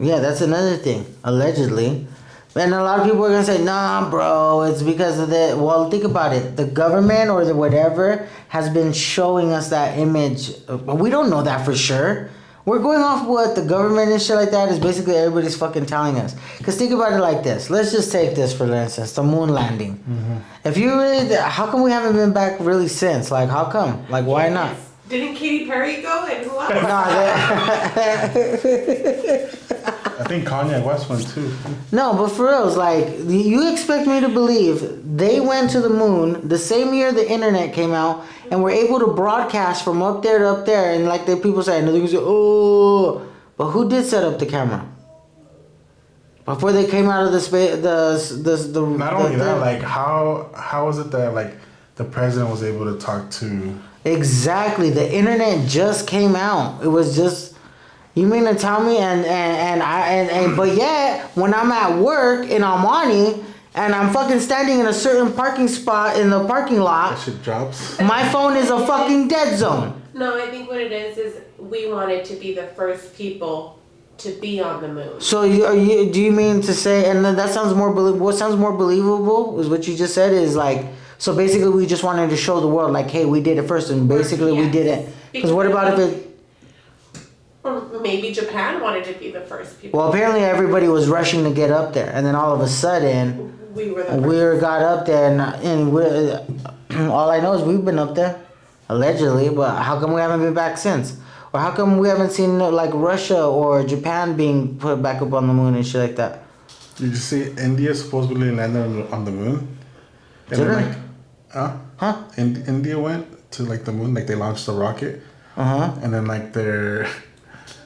Yeah, that's another thing. Allegedly. And a lot of people are going to say, nah, bro, it's because of the... Well, think about it. The government or the whatever has been showing us that image. But we don't know that for sure. We're going off what the government and shit like that is basically everybody's fucking telling us. Because think about it like this. Let's just take this for instance. The moon landing. Mm-hmm. If you really... How come we haven't been back really since? Like, how come? Like, why not? Didn't Katy Perry go and who else? I think Kanye West went too. No, but for real, it's like, you expect me to believe they went to the moon the same year the internet came out and were able to broadcast from up there to up there, and like the people say, and they say, oh, but who did set up the camera? Before they came out of the space, the Not only that, like how was it that like the president was able to talk to? Exactly, the internet just came out. It was just. You mean to tell me but yet when I'm at work in Almani and I'm fucking standing in a certain parking spot in the parking lot, that shit drops. My phone is a fucking dead zone. No, I think what it is we wanted to be the first people to be on the moon. So do you mean to say, and then that sounds more what sounds more believable is what you just said is like, so basically we just wanted to show the world like, hey, we did it first, and basically we did it. Because what about if it... Or maybe Japan wanted to be the first people. Well, apparently everybody was rushing to get up there, and then all of a sudden, we got up there, and all I know is we've been up there, allegedly. But how come we haven't been back since? Or how come we haven't seen like Russia or Japan being put back up on the moon and shit like that? Did you see India supposedly landed on the moon? And then like, Huh? India went to like the moon, like they launched a rocket. And then like their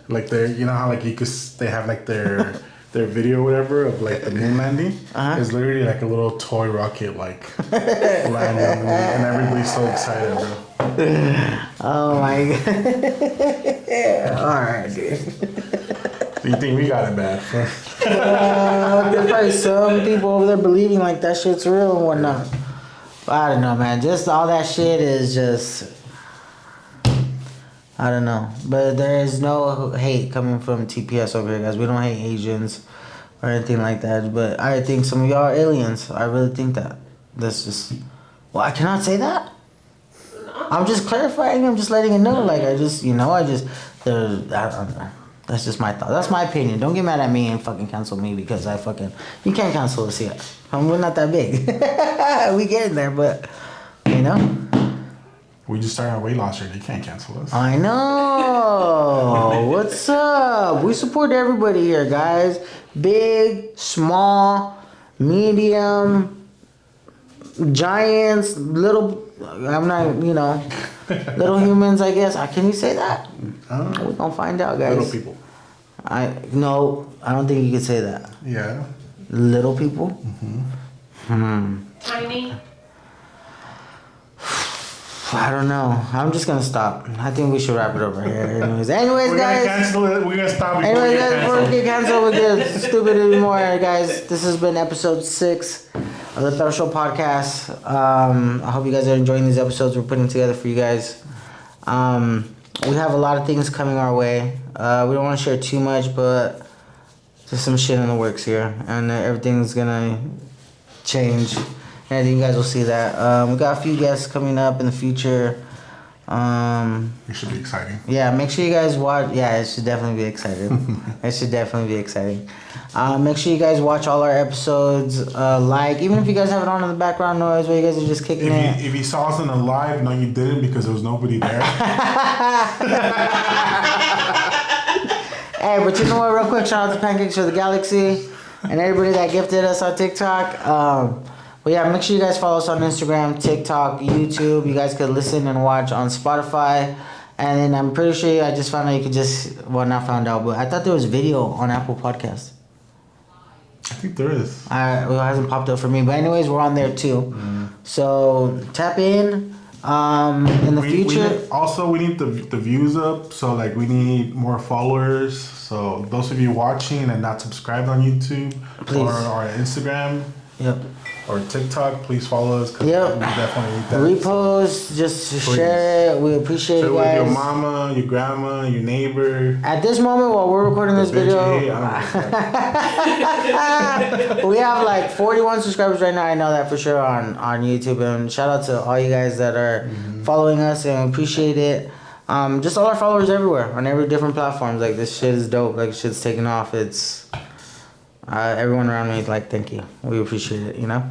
you know how like they have like their video or whatever of like the moon landing. It's literally like a little toy rocket like landing on the moon, and everybody's so excited, bro. Oh my god. Alright, dude. You think we got it bad? There's probably some people over there believing like that shit's real and whatnot. But I don't know, man. Just all that shit is just... I don't know. But there is no hate coming from TPS over here, guys. We don't hate Asians or anything like that. But I think some of y'all are aliens. I really think that. That's just... Well, I cannot say that. I'm just clarifying. I'm just letting it know. Like, I don't know. That's just my thought. That's my opinion. Don't get mad at me and fucking cancel me because you can't cancel us yet. We're not that big. We getting there, but, We just started our weight loss journey. You can't cancel us. I know. What's up? We support everybody here, guys. Big, small, medium, giants, little. I'm not, little humans. I guess. Can you say that? We're gonna find out, guys. Little people. No. I don't think you could say that. Yeah. Little people. Tiny. I don't know. I'm just gonna stop. I think we should wrap it over here. Anyways, guys. We're gonna cancel it. We're gonna stop. Anyways, guys, before we get canceled with this stupid anymore, guys. This has been episode 6 of the Perro Show podcast. I hope you guys are enjoying these episodes we're putting together for you guys. We have a lot of things coming our way. We don't want to share too much, but there's some shit in the works here, and everything's gonna change. And I think you guys will see that. We got a few guests coming up in the future. It should be exciting. Yeah, make sure you guys watch. Yeah, it should definitely be exciting. It should definitely be exciting. Make sure you guys watch all our episodes. Even if you guys have it on in the background noise where you guys are just kicking it. If you saw us in a live, no, you didn't because there was nobody there. Hey, but you know what? Real quick, shout out to Pancakes for the Galaxy and everybody that gifted us on TikTok. But yeah, make sure you guys follow us on Instagram, TikTok, YouTube. You guys could listen and watch on Spotify. And then I'm pretty sure I just found out you could not found out, but I thought there was video on Apple Podcasts. I think there is. It hasn't popped up for me. But anyways, we're on there too. So tap in the future. We need the views up. So like we need more followers. So those of you watching and not subscribed on YouTube Please. or Instagram. Yep. Or TikTok, please follow us. Yep. We definitely need that. Repost, just share it. We appreciate it, guys. Share with your mama, your grandma, your neighbor. At this moment, while we're recording this video, we have like 41 subscribers right now. I know that for sure on YouTube. And shout out to all you guys that are following us and appreciate it. Just all our followers everywhere on every different platforms. Like this shit is dope. Like shit's taking off. It's everyone around me is like, thank you. We appreciate it. You know.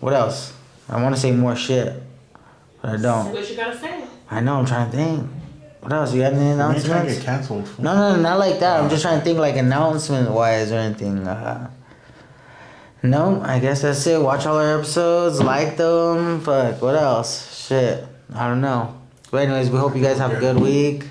What else? I want to say more shit, but I don't. What you gotta say? I know. I'm trying to think. What else? You got any announcements? You're trying to get canceled. No, not like that. I'm just trying to think like announcement wise or anything. No, I guess that's it. Watch all our episodes, like them. Fuck, what else? Shit, I don't know. But anyways, we hope you guys have a good week.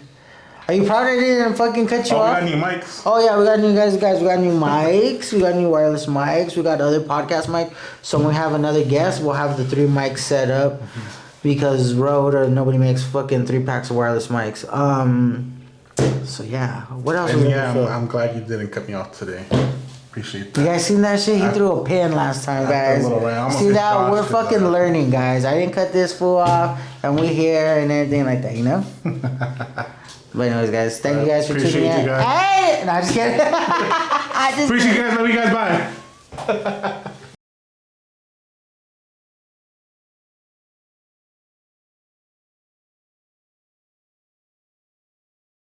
Are you proud I didn't fucking cut you off? We got new mics. Oh yeah, we got new guys. We got new mics. We got new wireless mics. We got other podcast mics. So when we have another guest, we'll have the 3 mics set up because Rode or nobody makes fucking 3 packs of wireless mics. So yeah, what else? And I'm glad you didn't cut me off today. Appreciate that. You guys seen that shit? He threw a pin last time, guys. See that? We're fucking learning, guys. I didn't cut this fool off, and we here and everything like that, you know. But anyways, guys, thank you guys for tuning in. Hey! No, I'm just kidding. Appreciate you guys. Love you guys. Bye.